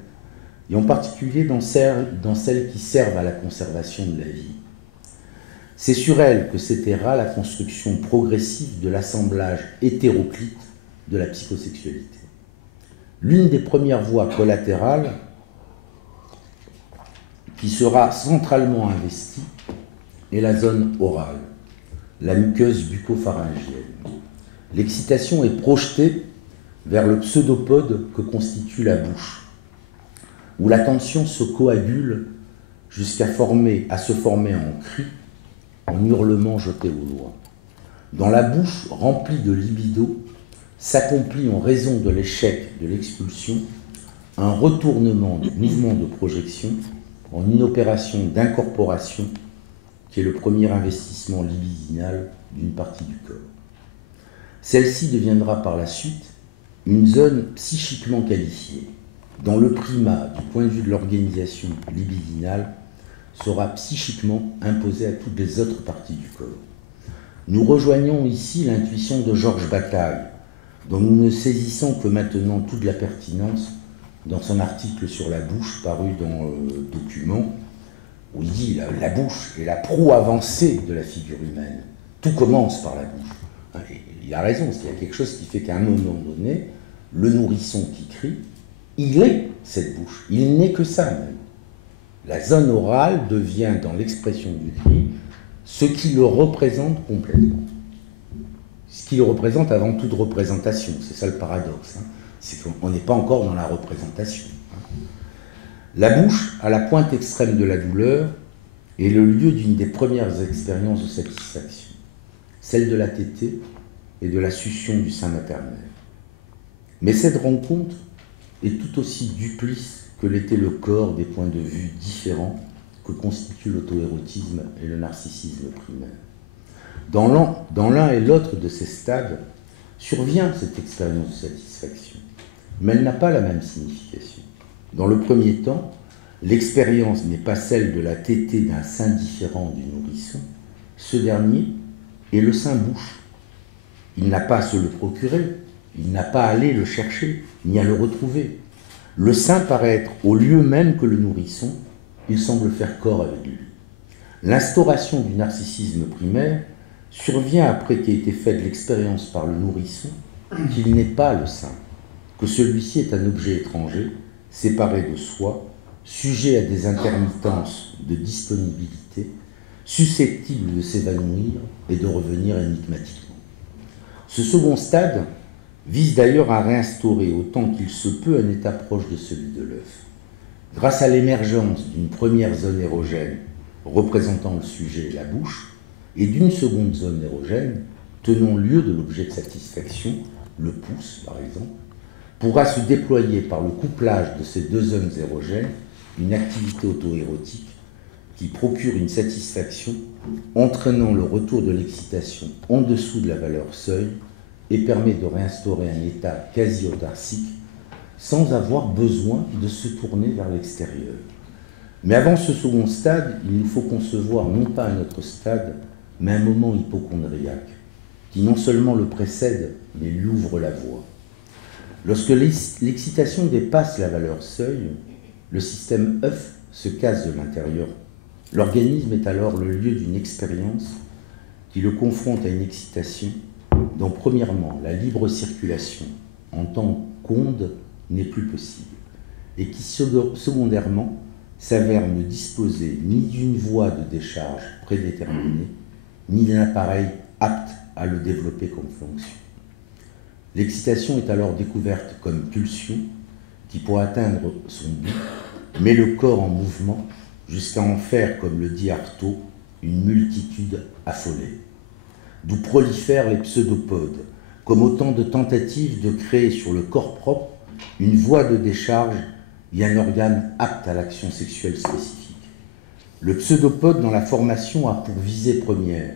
et en particulier dans celles qui servent à la conservation de la vie. C'est sur elle que s'étaiera la construction progressive de l'assemblage hétéroclite de la psychosexualité. L'une des premières voies collatérales qui sera centralement investie est la zone orale, la muqueuse bucco-pharyngienne. L'excitation est projetée vers le pseudopode que constitue la bouche, où la tension se coagule jusqu'à se former en cri, en hurlement jeté au loin. Dans la bouche remplie de libido, s'accomplit en raison de l'échec de l'expulsion un retournement du mouvement de projection en une opération d'incorporation qui est le premier investissement libidinal d'une partie du corps. Celle-ci deviendra par la suite une zone psychiquement qualifiée, dont le primat, du point de vue de l'organisation libidinale, sera psychiquement imposé à toutes les autres parties du corps. Nous rejoignons ici l'intuition de Georges Bataille, dont nous ne saisissons que maintenant toute la pertinence dans son article sur la bouche paru dans le document, où il dit la bouche est la proue avancée de la figure humaine. Tout commence par la bouche. Et il a raison, parce qu'il y a quelque chose qui fait qu'à un moment donné, le nourrisson qui crie, il est cette bouche, il n'est que ça même. La zone orale devient, dans l'expression du cri, ce qui le représente complètement. Ce qui le représente avant toute représentation, c'est ça le paradoxe. C'est qu'on n'est pas encore dans la représentation. La bouche, à la pointe extrême de la douleur, est le lieu d'une des premières expériences de satisfaction, celle de la tétée et de la succion du sein maternel. Mais cette rencontre est tout aussi duplice que l'était le corps des points de vue différents que constituent l'auto-érotisme et le narcissisme primaire. Dans l'un et l'autre de ces stades survient cette expérience de satisfaction, mais elle n'a pas la même signification. Dans le premier temps, l'expérience n'est pas celle de la tétée d'un sein différent du nourrisson, ce dernier est le sein bouche. Il n'a pas à se le procurer, il n'a pas à aller le chercher, ni à le retrouver. Le sein paraît être au lieu même que le nourrisson, il semble faire corps avec lui. L'instauration du narcissisme primaire survient après qu'ait été faite l'expérience par le nourrisson qu'il n'est pas le sein, que celui-ci est un objet étranger, séparé de soi, sujet à des intermittences de disponibilité, susceptible de s'évanouir et de revenir énigmatiquement. Ce second stade vise d'ailleurs à réinstaurer autant qu'il se peut un état proche de celui de l'œuf. Grâce à l'émergence d'une première zone érogène représentant le sujet et la bouche, et d'une seconde zone érogène tenant lieu de l'objet de satisfaction, le pouce par exemple, pourra se déployer par le couplage de ces deux zones érogènes une activité auto-érotique qui procure une satisfaction entraînant le retour de l'excitation en dessous de la valeur seuil et permet de réinstaurer un état quasi-autarcique sans avoir besoin de se tourner vers l'extérieur. Mais avant ce second stade, il nous faut concevoir non pas un autre stade, mais un moment hypocondriaque, qui non seulement le précède, mais lui ouvre la voie. Lorsque l'excitation dépasse la valeur seuil, le système œuf se casse de l'intérieur. L'organisme est alors le lieu d'une expérience qui le confronte à une excitation dont, premièrement, la libre circulation en tant qu'onde n'est plus possible, et qui, secondairement, s'avère ne disposer ni d'une voie de décharge prédéterminée, ni d'un appareil apte à le développer comme fonction. L'excitation est alors découverte comme pulsion qui, pour atteindre son but, met le corps en mouvement jusqu'à en faire, comme le dit Artaud, une multitude affolée. D'où prolifèrent les pseudopodes, comme autant de tentatives de créer sur le corps propre une voie de décharge et un organe apte à l'action sexuelle spécifique. Le pseudopode dans la formation a pour visée première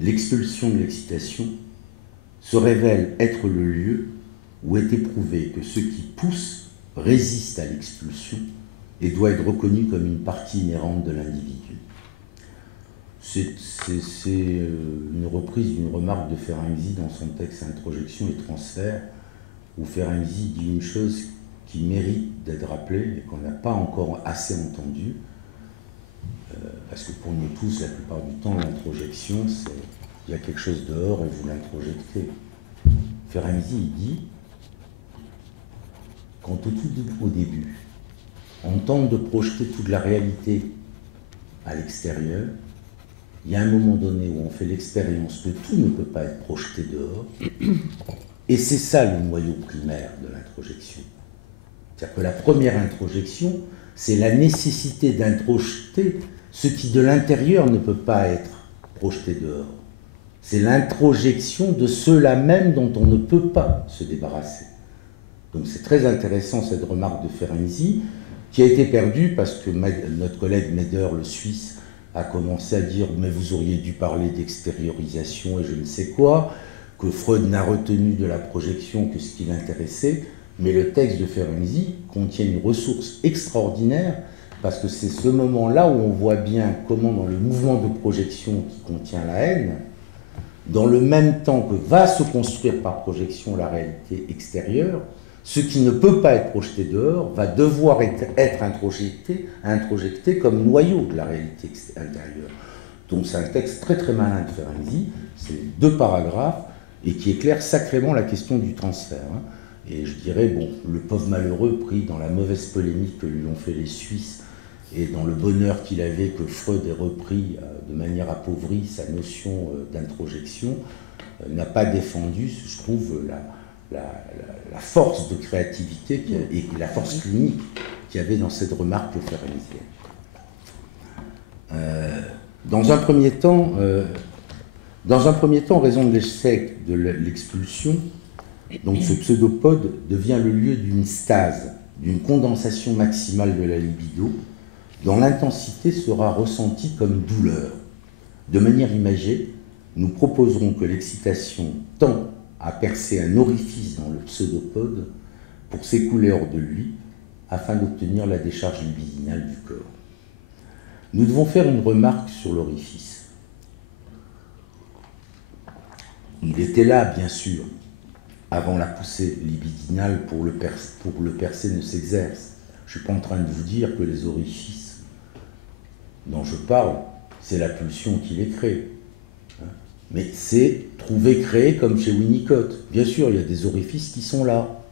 l'expulsion de l'excitation, se révèle être le lieu où est éprouvé que ce qui pousse résiste à l'expulsion et doit être reconnu comme une partie inhérente de l'individu. C'est une reprise d'une remarque de Ferenczi dans son texte Introjection et transfert, où Ferenczi dit une chose qui mérite d'être rappelée et qu'on n'a pas encore assez entendue, parce que pour nous tous, la plupart du temps, l'introjection, c'est il y a quelque chose dehors et vous l'introjectez. Ferenczi, il dit, quand au début, on tente de projeter toute la réalité à l'extérieur, il y a un moment donné où on fait l'expérience que tout ne peut pas être projeté dehors, et c'est ça le noyau primaire de l'introjection. C'est-à-dire que la première introjection, c'est la nécessité d'introjeter ce qui de l'intérieur ne peut pas être projeté dehors. C'est l'introjection de ceux-là même dont on ne peut pas se débarrasser. Donc c'est très intéressant cette remarque de Ferenczi, qui a été perdu parce que notre collègue Meder, le Suisse, a commencé à dire « mais vous auriez dû parler d'extériorisation et je ne sais quoi », que Freud n'a retenu de la projection que ce qui l'intéressait, mais le texte de Ferenczi contient une ressource extraordinaire parce que c'est ce moment-là où on voit bien comment dans le mouvement de projection qui contient la haine, dans le même temps que va se construire par projection la réalité extérieure, ce qui ne peut pas être projeté dehors va devoir être introjecté comme noyau de la réalité intérieure. Donc c'est un texte très très malin de Ferenczi, c'est 2 paragraphes, et qui éclaire sacrément la question du transfert. Hein. Et je dirais, bon, le pauvre malheureux pris dans la mauvaise polémique que lui ont fait les Suisses, et dans le bonheur qu'il avait que Freud ait repris de manière appauvrie sa notion d'introjection, n'a pas défendu, je trouve, la force de créativité et la force clinique qu'il y avait dans cette remarque ferencienne. Dans un premier temps, en raison de l'échec de l'expulsion, donc ce pseudopode devient le lieu d'une stase, d'une condensation maximale de la libido, dont l'intensité sera ressentie comme douleur. De manière imagée, nous proposerons que l'excitation tend à percer un orifice dans le pseudopode pour s'écouler hors de lui, afin d'obtenir la décharge libidinale du corps. Nous devons faire une remarque sur l'orifice. Il était là, bien sûr, avant la poussée libidinale pour le percer ne s'exerce. Je ne suis pas en train de vous dire que les orifices dont je parle, c'est la pulsion qui les crée. Mais c'est trouver créé comme chez Winnicott. Bien sûr, il y a des orifices qui sont là.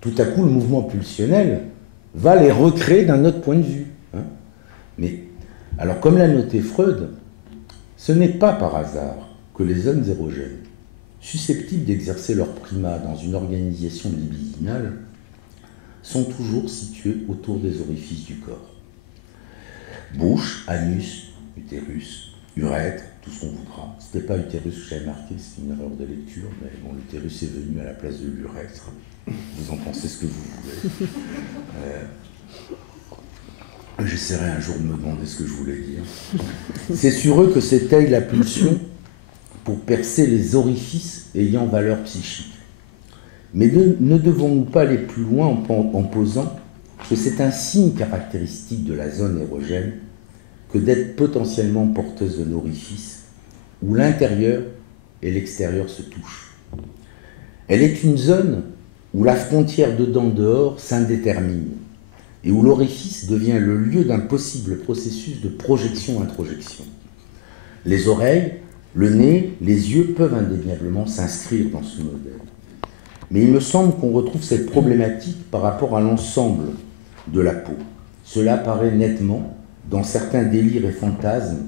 Tout à coup, le mouvement pulsionnel va les recréer d'un autre point de vue. Mais, alors, comme l'a noté Freud, ce n'est pas par hasard que les zones érogènes, susceptibles d'exercer leur primat dans une organisation libidinale, sont toujours situées autour des orifices du corps. Bouche, anus, utérus, urètre, tout ce qu'on voudra. Ce n'était pas utérus que j'avais marqué, c'est une erreur de lecture, mais bon, l'utérus est venu à la place de l'urètre. Vous en pensez ce que vous voulez. J'essaierai un jour de me demander ce que je voulais dire. C'est sur eux que s'étaye la pulsion pour percer les orifices ayant valeur psychique. Mais ne devons-nous pas aller plus loin en posant que c'est un signe caractéristique de la zone érogène que d'être potentiellement porteuse d'un orifice où l'intérieur et l'extérieur se touchent. Elle est une zone où la frontière dedans-dehors s'indétermine et où l'orifice devient le lieu d'un possible processus de projection-introjection. Les oreilles, le nez, les yeux peuvent indéniablement s'inscrire dans ce modèle. Mais il me semble qu'on retrouve cette problématique par rapport à l'ensemble de la peau. Cela paraît nettement dans certains délires et fantasmes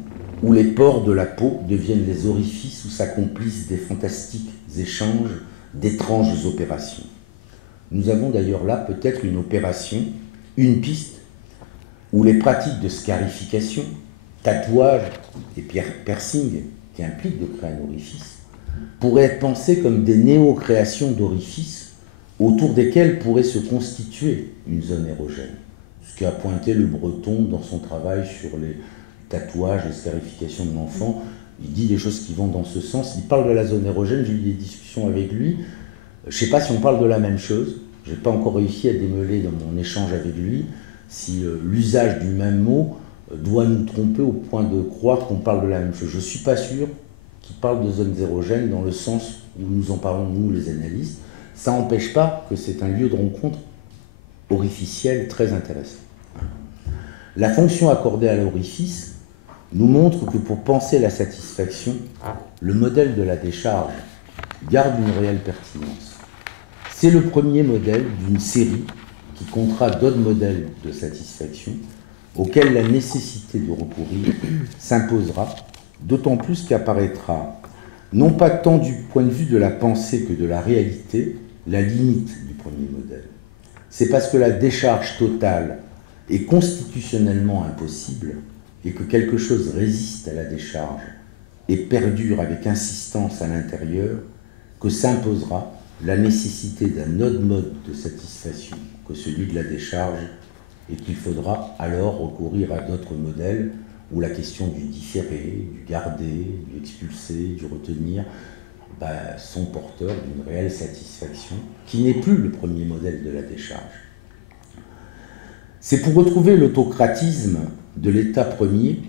où les pores de la peau deviennent les orifices où s'accomplissent des fantastiques échanges, d'étranges opérations. Nous avons d'ailleurs là peut-être une opération, une piste, où les pratiques de scarification, tatouage et piercing qui impliquent de créer un orifice, pourraient être pensées comme des néo-créations d'orifices autour desquels pourrait se constituer une zone érogène. Ce qu'a pointé le Breton dans son travail sur les tatouages, les scarifications de l'enfant, il dit des choses qui vont dans ce sens. Il parle de la zone érogène, j'ai eu des discussions avec lui. Je ne sais pas si on parle de la même chose. Je n'ai pas encore réussi à démêler dans mon échange avec lui si l'usage du même mot doit nous tromper au point de croire qu'on parle de la même chose. Je ne suis pas sûr qu'il parle de zones érogènes dans le sens où nous en parlons, nous, les analystes. Ça n'empêche pas que c'est un lieu de rencontre orificiel très intéressant. La fonction accordée à l'orifice nous montre que pour penser la satisfaction, le modèle de la décharge garde une réelle pertinence. C'est le premier modèle d'une série qui comptera d'autres modèles de satisfaction auxquels la nécessité de recourir s'imposera, d'autant plus qu'apparaîtra, non pas tant du point de vue de la pensée que de la réalité, la limite du premier modèle. C'est parce que la décharge totale est constitutionnellement impossible et que quelque chose résiste à la décharge et perdure avec insistance à l'intérieur que s'imposera la nécessité d'un autre mode de satisfaction que celui de la décharge et qu'il faudra alors recourir à d'autres modèles où la question du différer, du garder, du expulser, du retenir, sont porteurs d'une réelle satisfaction, qui n'est plus le premier modèle de la décharge. C'est pour retrouver l'autocratisme de l'état premier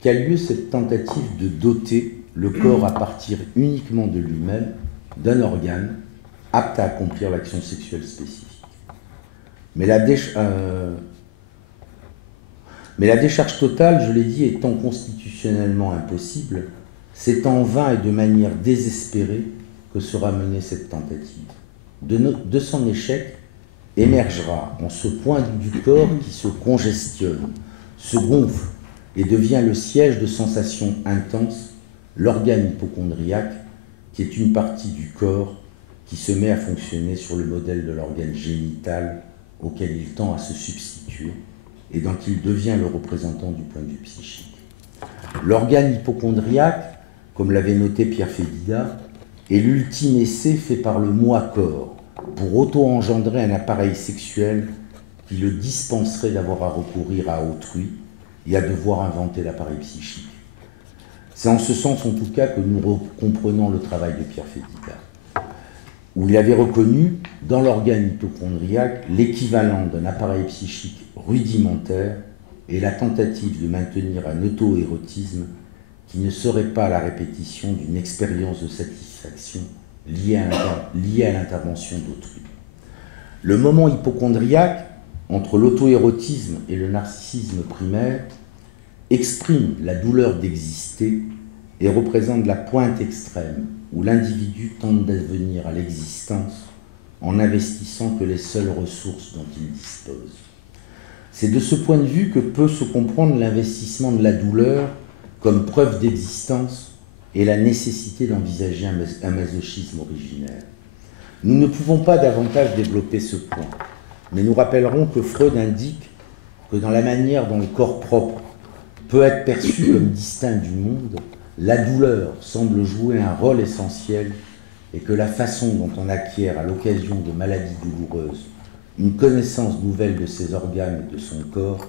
qu'a lieu cette tentative de doter le corps à partir uniquement de lui-même d'un organe apte à accomplir l'action sexuelle spécifique. Mais la décharge totale, je l'ai dit, étant constitutionnellement impossible, c'est en vain et de manière désespérée que sera menée cette tentative. De son échec émergera en ce point du corps qui se congestionne, se gonfle et devient le siège de sensations intenses, l'organe hypocondriaque, qui est une partie du corps qui se met à fonctionner sur le modèle de l'organe génital auquel il tend à se substituer et dont il devient le représentant du point de vue psychique. L'organe hypocondriaque, comme l'avait noté Pierre Fédida, est l'ultime essai fait par le moi-corps pour auto-engendrer un appareil sexuel qui le dispenserait d'avoir à recourir à autrui et à devoir inventer l'appareil psychique. C'est en ce sens, en tout cas, que nous comprenons le travail de Pierre Fédida, où il avait reconnu dans l'organe hypocondriaque l'équivalent d'un appareil psychique rudimentaire et la tentative de maintenir un auto-érotisme qui ne serait pas la répétition d'une expérience de satisfaction liée à l'intervention d'autrui. Le moment hypocondriaque, entre l'auto-érotisme et le narcissisme primaire, exprime la douleur d'exister et représente la pointe extrême où l'individu tente d'advenir à l'existence en n'investissant que les seules ressources dont il dispose. C'est de ce point de vue que peut se comprendre l'investissement de la douleur comme preuve d'existence et la nécessité d'envisager un masochisme originaire. Nous ne pouvons pas davantage développer ce point, mais nous rappellerons que Freud indique que dans la manière dont le corps propre peut être perçu comme distinct du monde, la douleur semble jouer un rôle essentiel et que la façon dont on acquiert à l'occasion de maladies douloureuses une connaissance nouvelle de ses organes et de son corps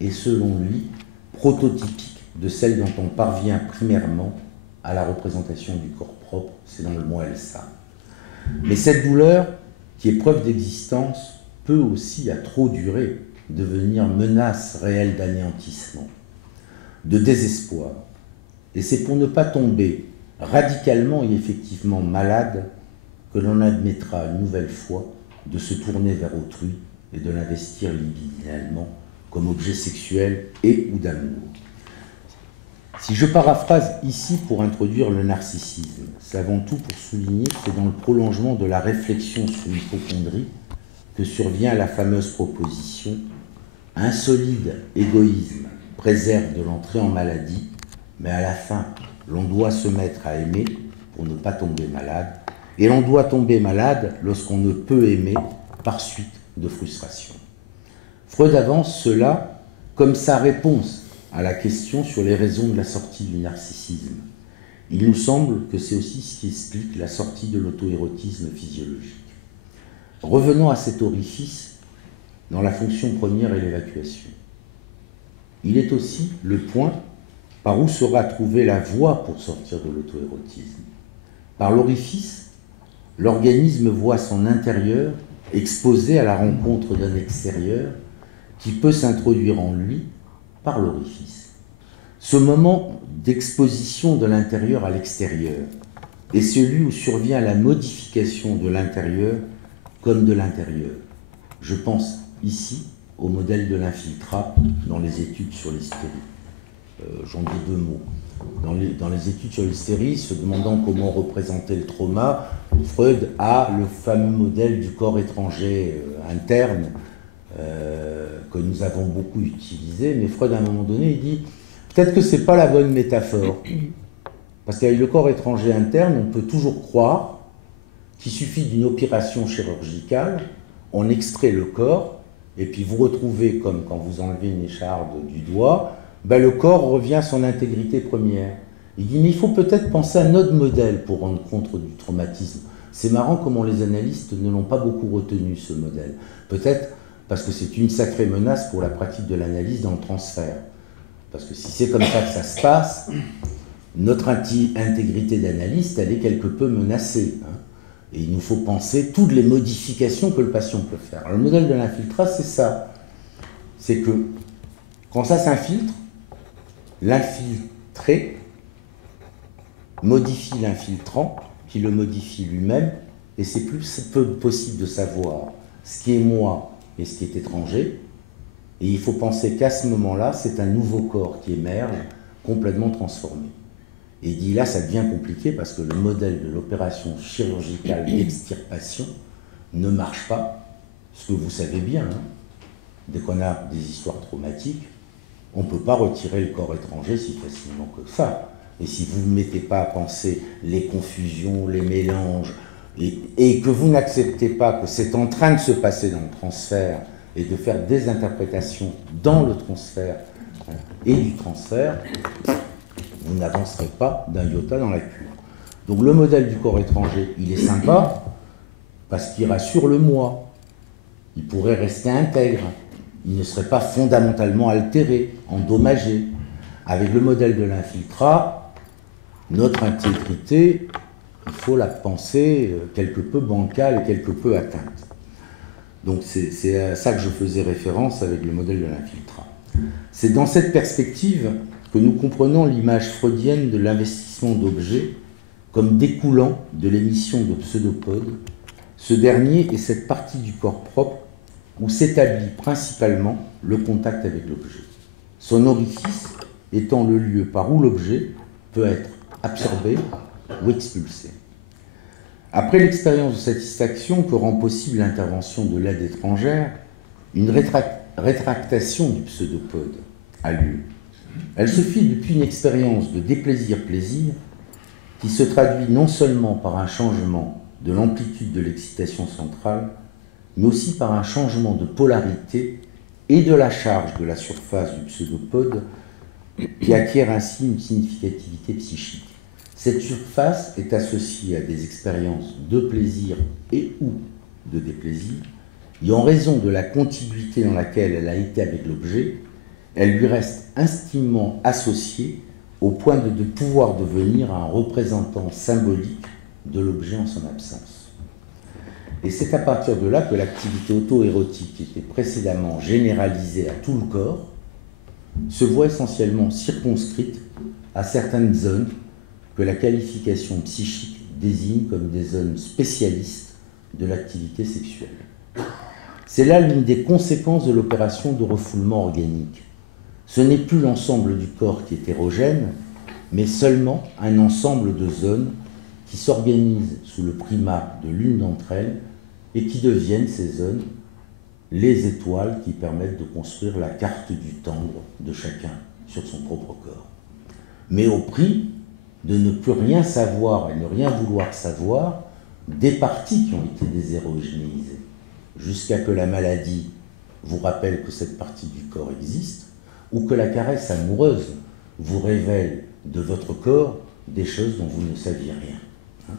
est selon lui prototypique de celle dont on parvient primairement à la représentation du corps propre, c'est dans le mot Elsa. Mais cette douleur, qui est preuve d'existence, peut aussi, à trop durer, devenir menace réelle d'anéantissement, de désespoir. Et c'est pour ne pas tomber radicalement et effectivement malade que l'on admettra une nouvelle fois de se tourner vers autrui et de l'investir libidinalement comme objet sexuel et ou d'amour. Si je paraphrase ici pour introduire le narcissisme, c'est avant tout pour souligner que c'est dans le prolongement de la réflexion sur l'hypocondrie que survient la fameuse proposition « Un solide égoïsme préserve de l'entrée en maladie, mais à la fin, l'on doit se mettre à aimer pour ne pas tomber malade, et l'on doit tomber malade lorsqu'on ne peut aimer par suite de frustration. » Freud avance cela comme sa réponse à la question sur les raisons de la sortie du narcissisme. Il nous semble que c'est aussi ce qui explique la sortie de l'auto-érotisme physiologique. Revenons à cet orifice dans la fonction première et l'évacuation. Il est aussi le point par où sera trouvée la voie pour sortir de l'auto-érotisme. Par l'orifice, l'organisme voit son intérieur exposé à la rencontre d'un extérieur qui peut s'introduire en lui par l'orifice. Ce moment d'exposition de l'intérieur à l'extérieur est celui où survient la modification de l'intérieur comme de l'intérieur. Je pense ici au modèle de l'infiltrat dans les études sur l'hystérie. J'en dis deux mots. Dans les études sur l'hystérie, se demandant comment représenter le trauma, Freud a le fameux modèle du corps étranger interne que nous avons beaucoup utilisé, mais Freud, à un moment donné, il dit peut-être que ce n'est pas la bonne métaphore, parce qu'avec le corps étranger interne, on peut toujours croire qu'il suffit d'une opération chirurgicale, on extrait le corps, et puis vous retrouvez, comme quand vous enlevez une écharde du doigt, le corps revient à son intégrité première. Il dit, mais il faut peut-être penser à un autre modèle pour rendre compte du traumatisme. C'est marrant comment les analystes ne l'ont pas beaucoup retenu, ce modèle. Peut-être parce que c'est une sacrée menace pour la pratique de l'analyse dans le transfert. Parce que si c'est comme ça que ça se passe, notre intégrité d'analyste, elle est quelque peu menacée. Hein. Et il nous faut penser toutes les modifications que le patient peut faire. Alors, le modèle de l'infiltrat, c'est ça. C'est que quand ça s'infiltre, l'infiltré modifie l'infiltrant, qui le modifie lui-même, et c'est plus peu possible de savoir ce qui est moi et ce qui est étranger. Et il faut penser qu'à ce moment-là, c'est un nouveau corps qui émerge, complètement transformé. Et dit là, ça devient compliqué parce que le modèle de l'opération chirurgicale d'extirpation ne marche pas. Ce que vous savez bien, hein, dès qu'on a des histoires traumatiques, on ne peut pas retirer le corps étranger si facilement que ça. Et si vous ne mettez pas à penser les confusions, les mélanges, et que vous n'acceptez pas que c'est en train de se passer dans le transfert et de faire des interprétations dans le transfert et du transfert, vous n'avancerez pas d'un iota dans la cure. Donc le modèle du corps étranger, il est sympa parce qu'il rassure le moi. Il pourrait rester intègre. Il ne serait pas fondamentalement altéré, endommagé. Avec le modèle de l'infiltrat, notre intégrité, il faut la penser quelque peu bancale et quelque peu atteinte. Donc c'est à ça que je faisais référence avec le modèle de l'infiltrat. C'est dans cette perspective que nous comprenons l'image freudienne de l'investissement d'objets comme découlant de l'émission de pseudopodes. Ce dernier est cette partie du corps propre où s'établit principalement le contact avec l'objet. Son orifice étant le lieu par où l'objet peut être absorbé ou expulsé. Après l'expérience de satisfaction que rend possible l'intervention de l'aide étrangère, une rétractation du pseudopode a lieu. Elle se fait depuis une expérience de déplaisir-plaisir qui se traduit non seulement par un changement de l'amplitude de l'excitation centrale, mais aussi par un changement de polarité et de la charge de la surface du pseudopode qui acquiert ainsi une significativité psychique. Cette surface est associée à des expériences de plaisir et ou de déplaisir, et en raison de la contiguïté dans laquelle elle a été avec l'objet, elle lui reste intimement associée au point de pouvoir devenir un représentant symbolique de l'objet en son absence. Et c'est à partir de là que l'activité auto-érotique, qui était précédemment généralisée à tout le corps, se voit essentiellement circonscrite à certaines zones que la qualification psychique désigne comme des zones spécialistes de l'activité sexuelle. C'est là l'une des conséquences de l'opération de refoulement organique. Ce n'est plus l'ensemble du corps qui est érogène, mais seulement un ensemble de zones qui s'organisent sous le primat de l'une d'entre elles et qui deviennent ces zones les étoiles qui permettent de construire la carte du tendre de chacun sur son propre corps. Mais au prix de ne plus rien savoir et ne rien vouloir savoir des parties qui ont été désérogénéisées, jusqu'à que la maladie vous rappelle que cette partie du corps existe, ou que la caresse amoureuse vous révèle de votre corps des choses dont vous ne saviez rien.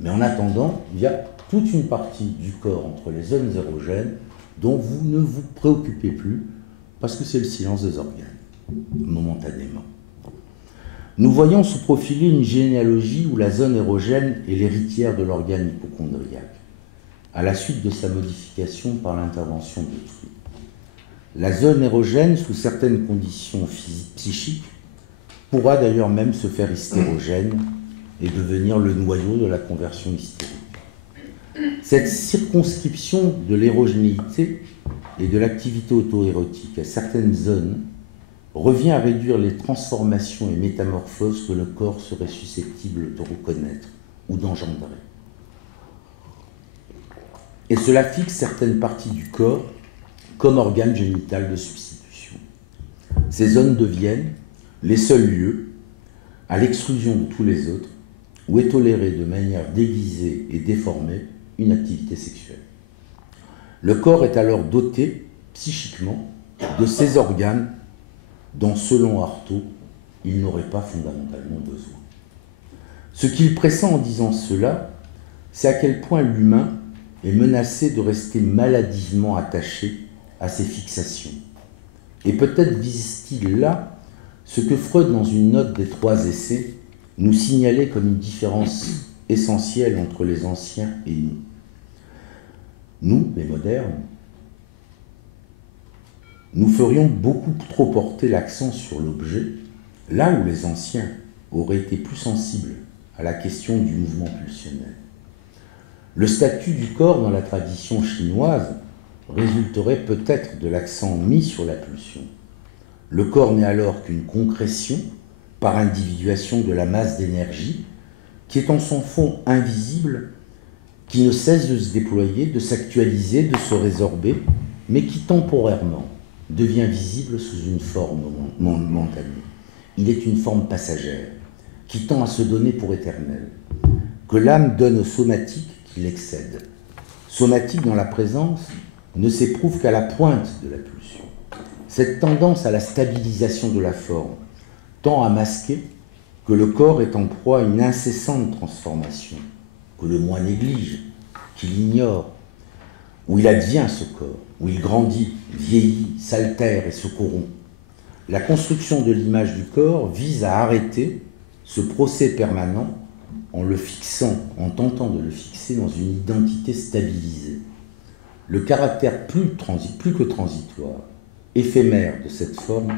Mais en attendant, il y a toute une partie du corps entre les zones érogènes dont vous ne vous préoccupez plus parce que c'est le silence des organes, momentanément. Nous voyons se profiler une généalogie où la zone érogène est l'héritière de l'organe hypocondriaque, à la suite de sa modification par l'intervention d'autrui. La zone érogène, sous certaines conditions psychiques, pourra d'ailleurs même se faire hystérogène et devenir le noyau de la conversion hystérique. Cette circonscription de l'érogénéité et de l'activité auto-érotique à certaines zones revient à réduire les transformations et métamorphoses que le corps serait susceptible de reconnaître ou d'engendrer. Et cela fixe certaines parties du corps comme organes génital de substitution. Ces zones deviennent les seuls lieux, à l'exclusion de tous les autres, où est tolérée de manière déguisée et déformée une activité sexuelle. Le corps est alors doté, psychiquement, de ces organes dont, selon Artaud, il n'aurait pas fondamentalement besoin. Ce qu'il pressent en disant cela, c'est à quel point l'humain est menacé de rester maladivement attaché à ces fixations. Et peut-être vise-t-il là ce que Freud, dans une note des 3 essais, nous signalait comme une différence essentielle entre les anciens et nous. Nous, les modernes, nous ferions beaucoup trop porter l'accent sur l'objet, là où les anciens auraient été plus sensibles à la question du mouvement pulsionnel. Le statut du corps dans la tradition chinoise résulterait peut-être de l'accent mis sur la pulsion. Le corps n'est alors qu'une concrétion par individuation de la masse d'énergie qui est en son fond invisible, qui ne cesse de se déployer, de s'actualiser, de se résorber, mais qui temporairement devient visible sous une forme momentanée. Il est une forme passagère, qui tend à se donner pour éternelle, que l'âme donne au somatique qui l'excède. Somatique dont la présence ne s'éprouve qu'à la pointe de la pulsion. Cette tendance à la stabilisation de la forme tend à masquer que le corps est en proie à une incessante transformation, que le moi néglige, qu'il ignore, où il advient ce corps, où il grandit, vieillit, s'altère et se corrompt. La construction de l'image du corps vise à arrêter ce procès permanent en le fixant, en tentant de le fixer dans une identité stabilisée. Le caractère plus que transitoire, éphémère de cette forme,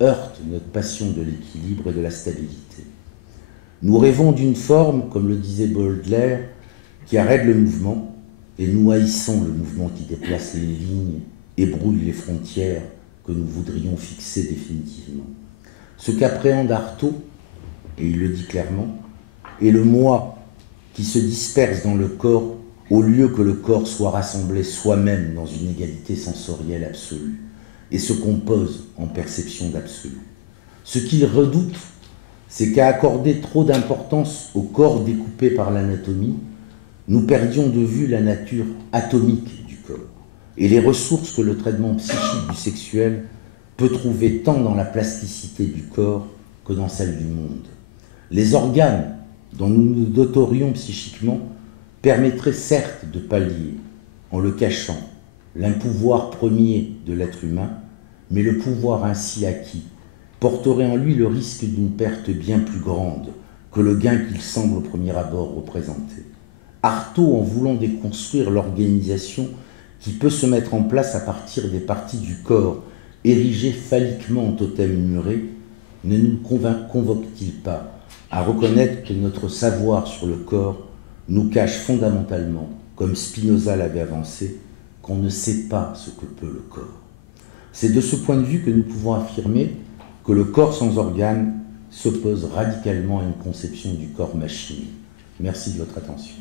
heurte notre passion de l'équilibre et de la stabilité. Nous rêvons d'une forme, comme le disait Baudelaire, qui arrête le mouvement, et nous haïssons le mouvement qui déplace les lignes et brouille les frontières que nous voudrions fixer définitivement. Ce qu'appréhende Artaud, et il le dit clairement, est le moi qui se disperse dans le corps au lieu que le corps soit rassemblé soi-même dans une égalité sensorielle absolue et se compose en perception d'absolu. Ce qu'il redoute, c'est qu'à accorder trop d'importance au corps découpé par l'anatomie, nous perdions de vue la nature atomique du corps et les ressources que le traitement psychique du sexuel peut trouver tant dans la plasticité du corps que dans celle du monde. Les organes dont nous nous doterions psychiquement permettraient certes de pallier, en le cachant, l'impouvoir premier de l'être humain, mais le pouvoir ainsi acquis porterait en lui le risque d'une perte bien plus grande que le gain qu'il semble au premier abord représenter. Artaud, en voulant déconstruire l'organisation qui peut se mettre en place à partir des parties du corps érigées phalliquement en totem muré, ne nous convoque-t-il pas à reconnaître que notre savoir sur le corps nous cache fondamentalement, comme Spinoza l'avait avancé, qu'on ne sait pas ce que peut le corps. C'est de ce point de vue que nous pouvons affirmer que le corps sans organes s'oppose radicalement à une conception du corps machine. Merci de votre attention.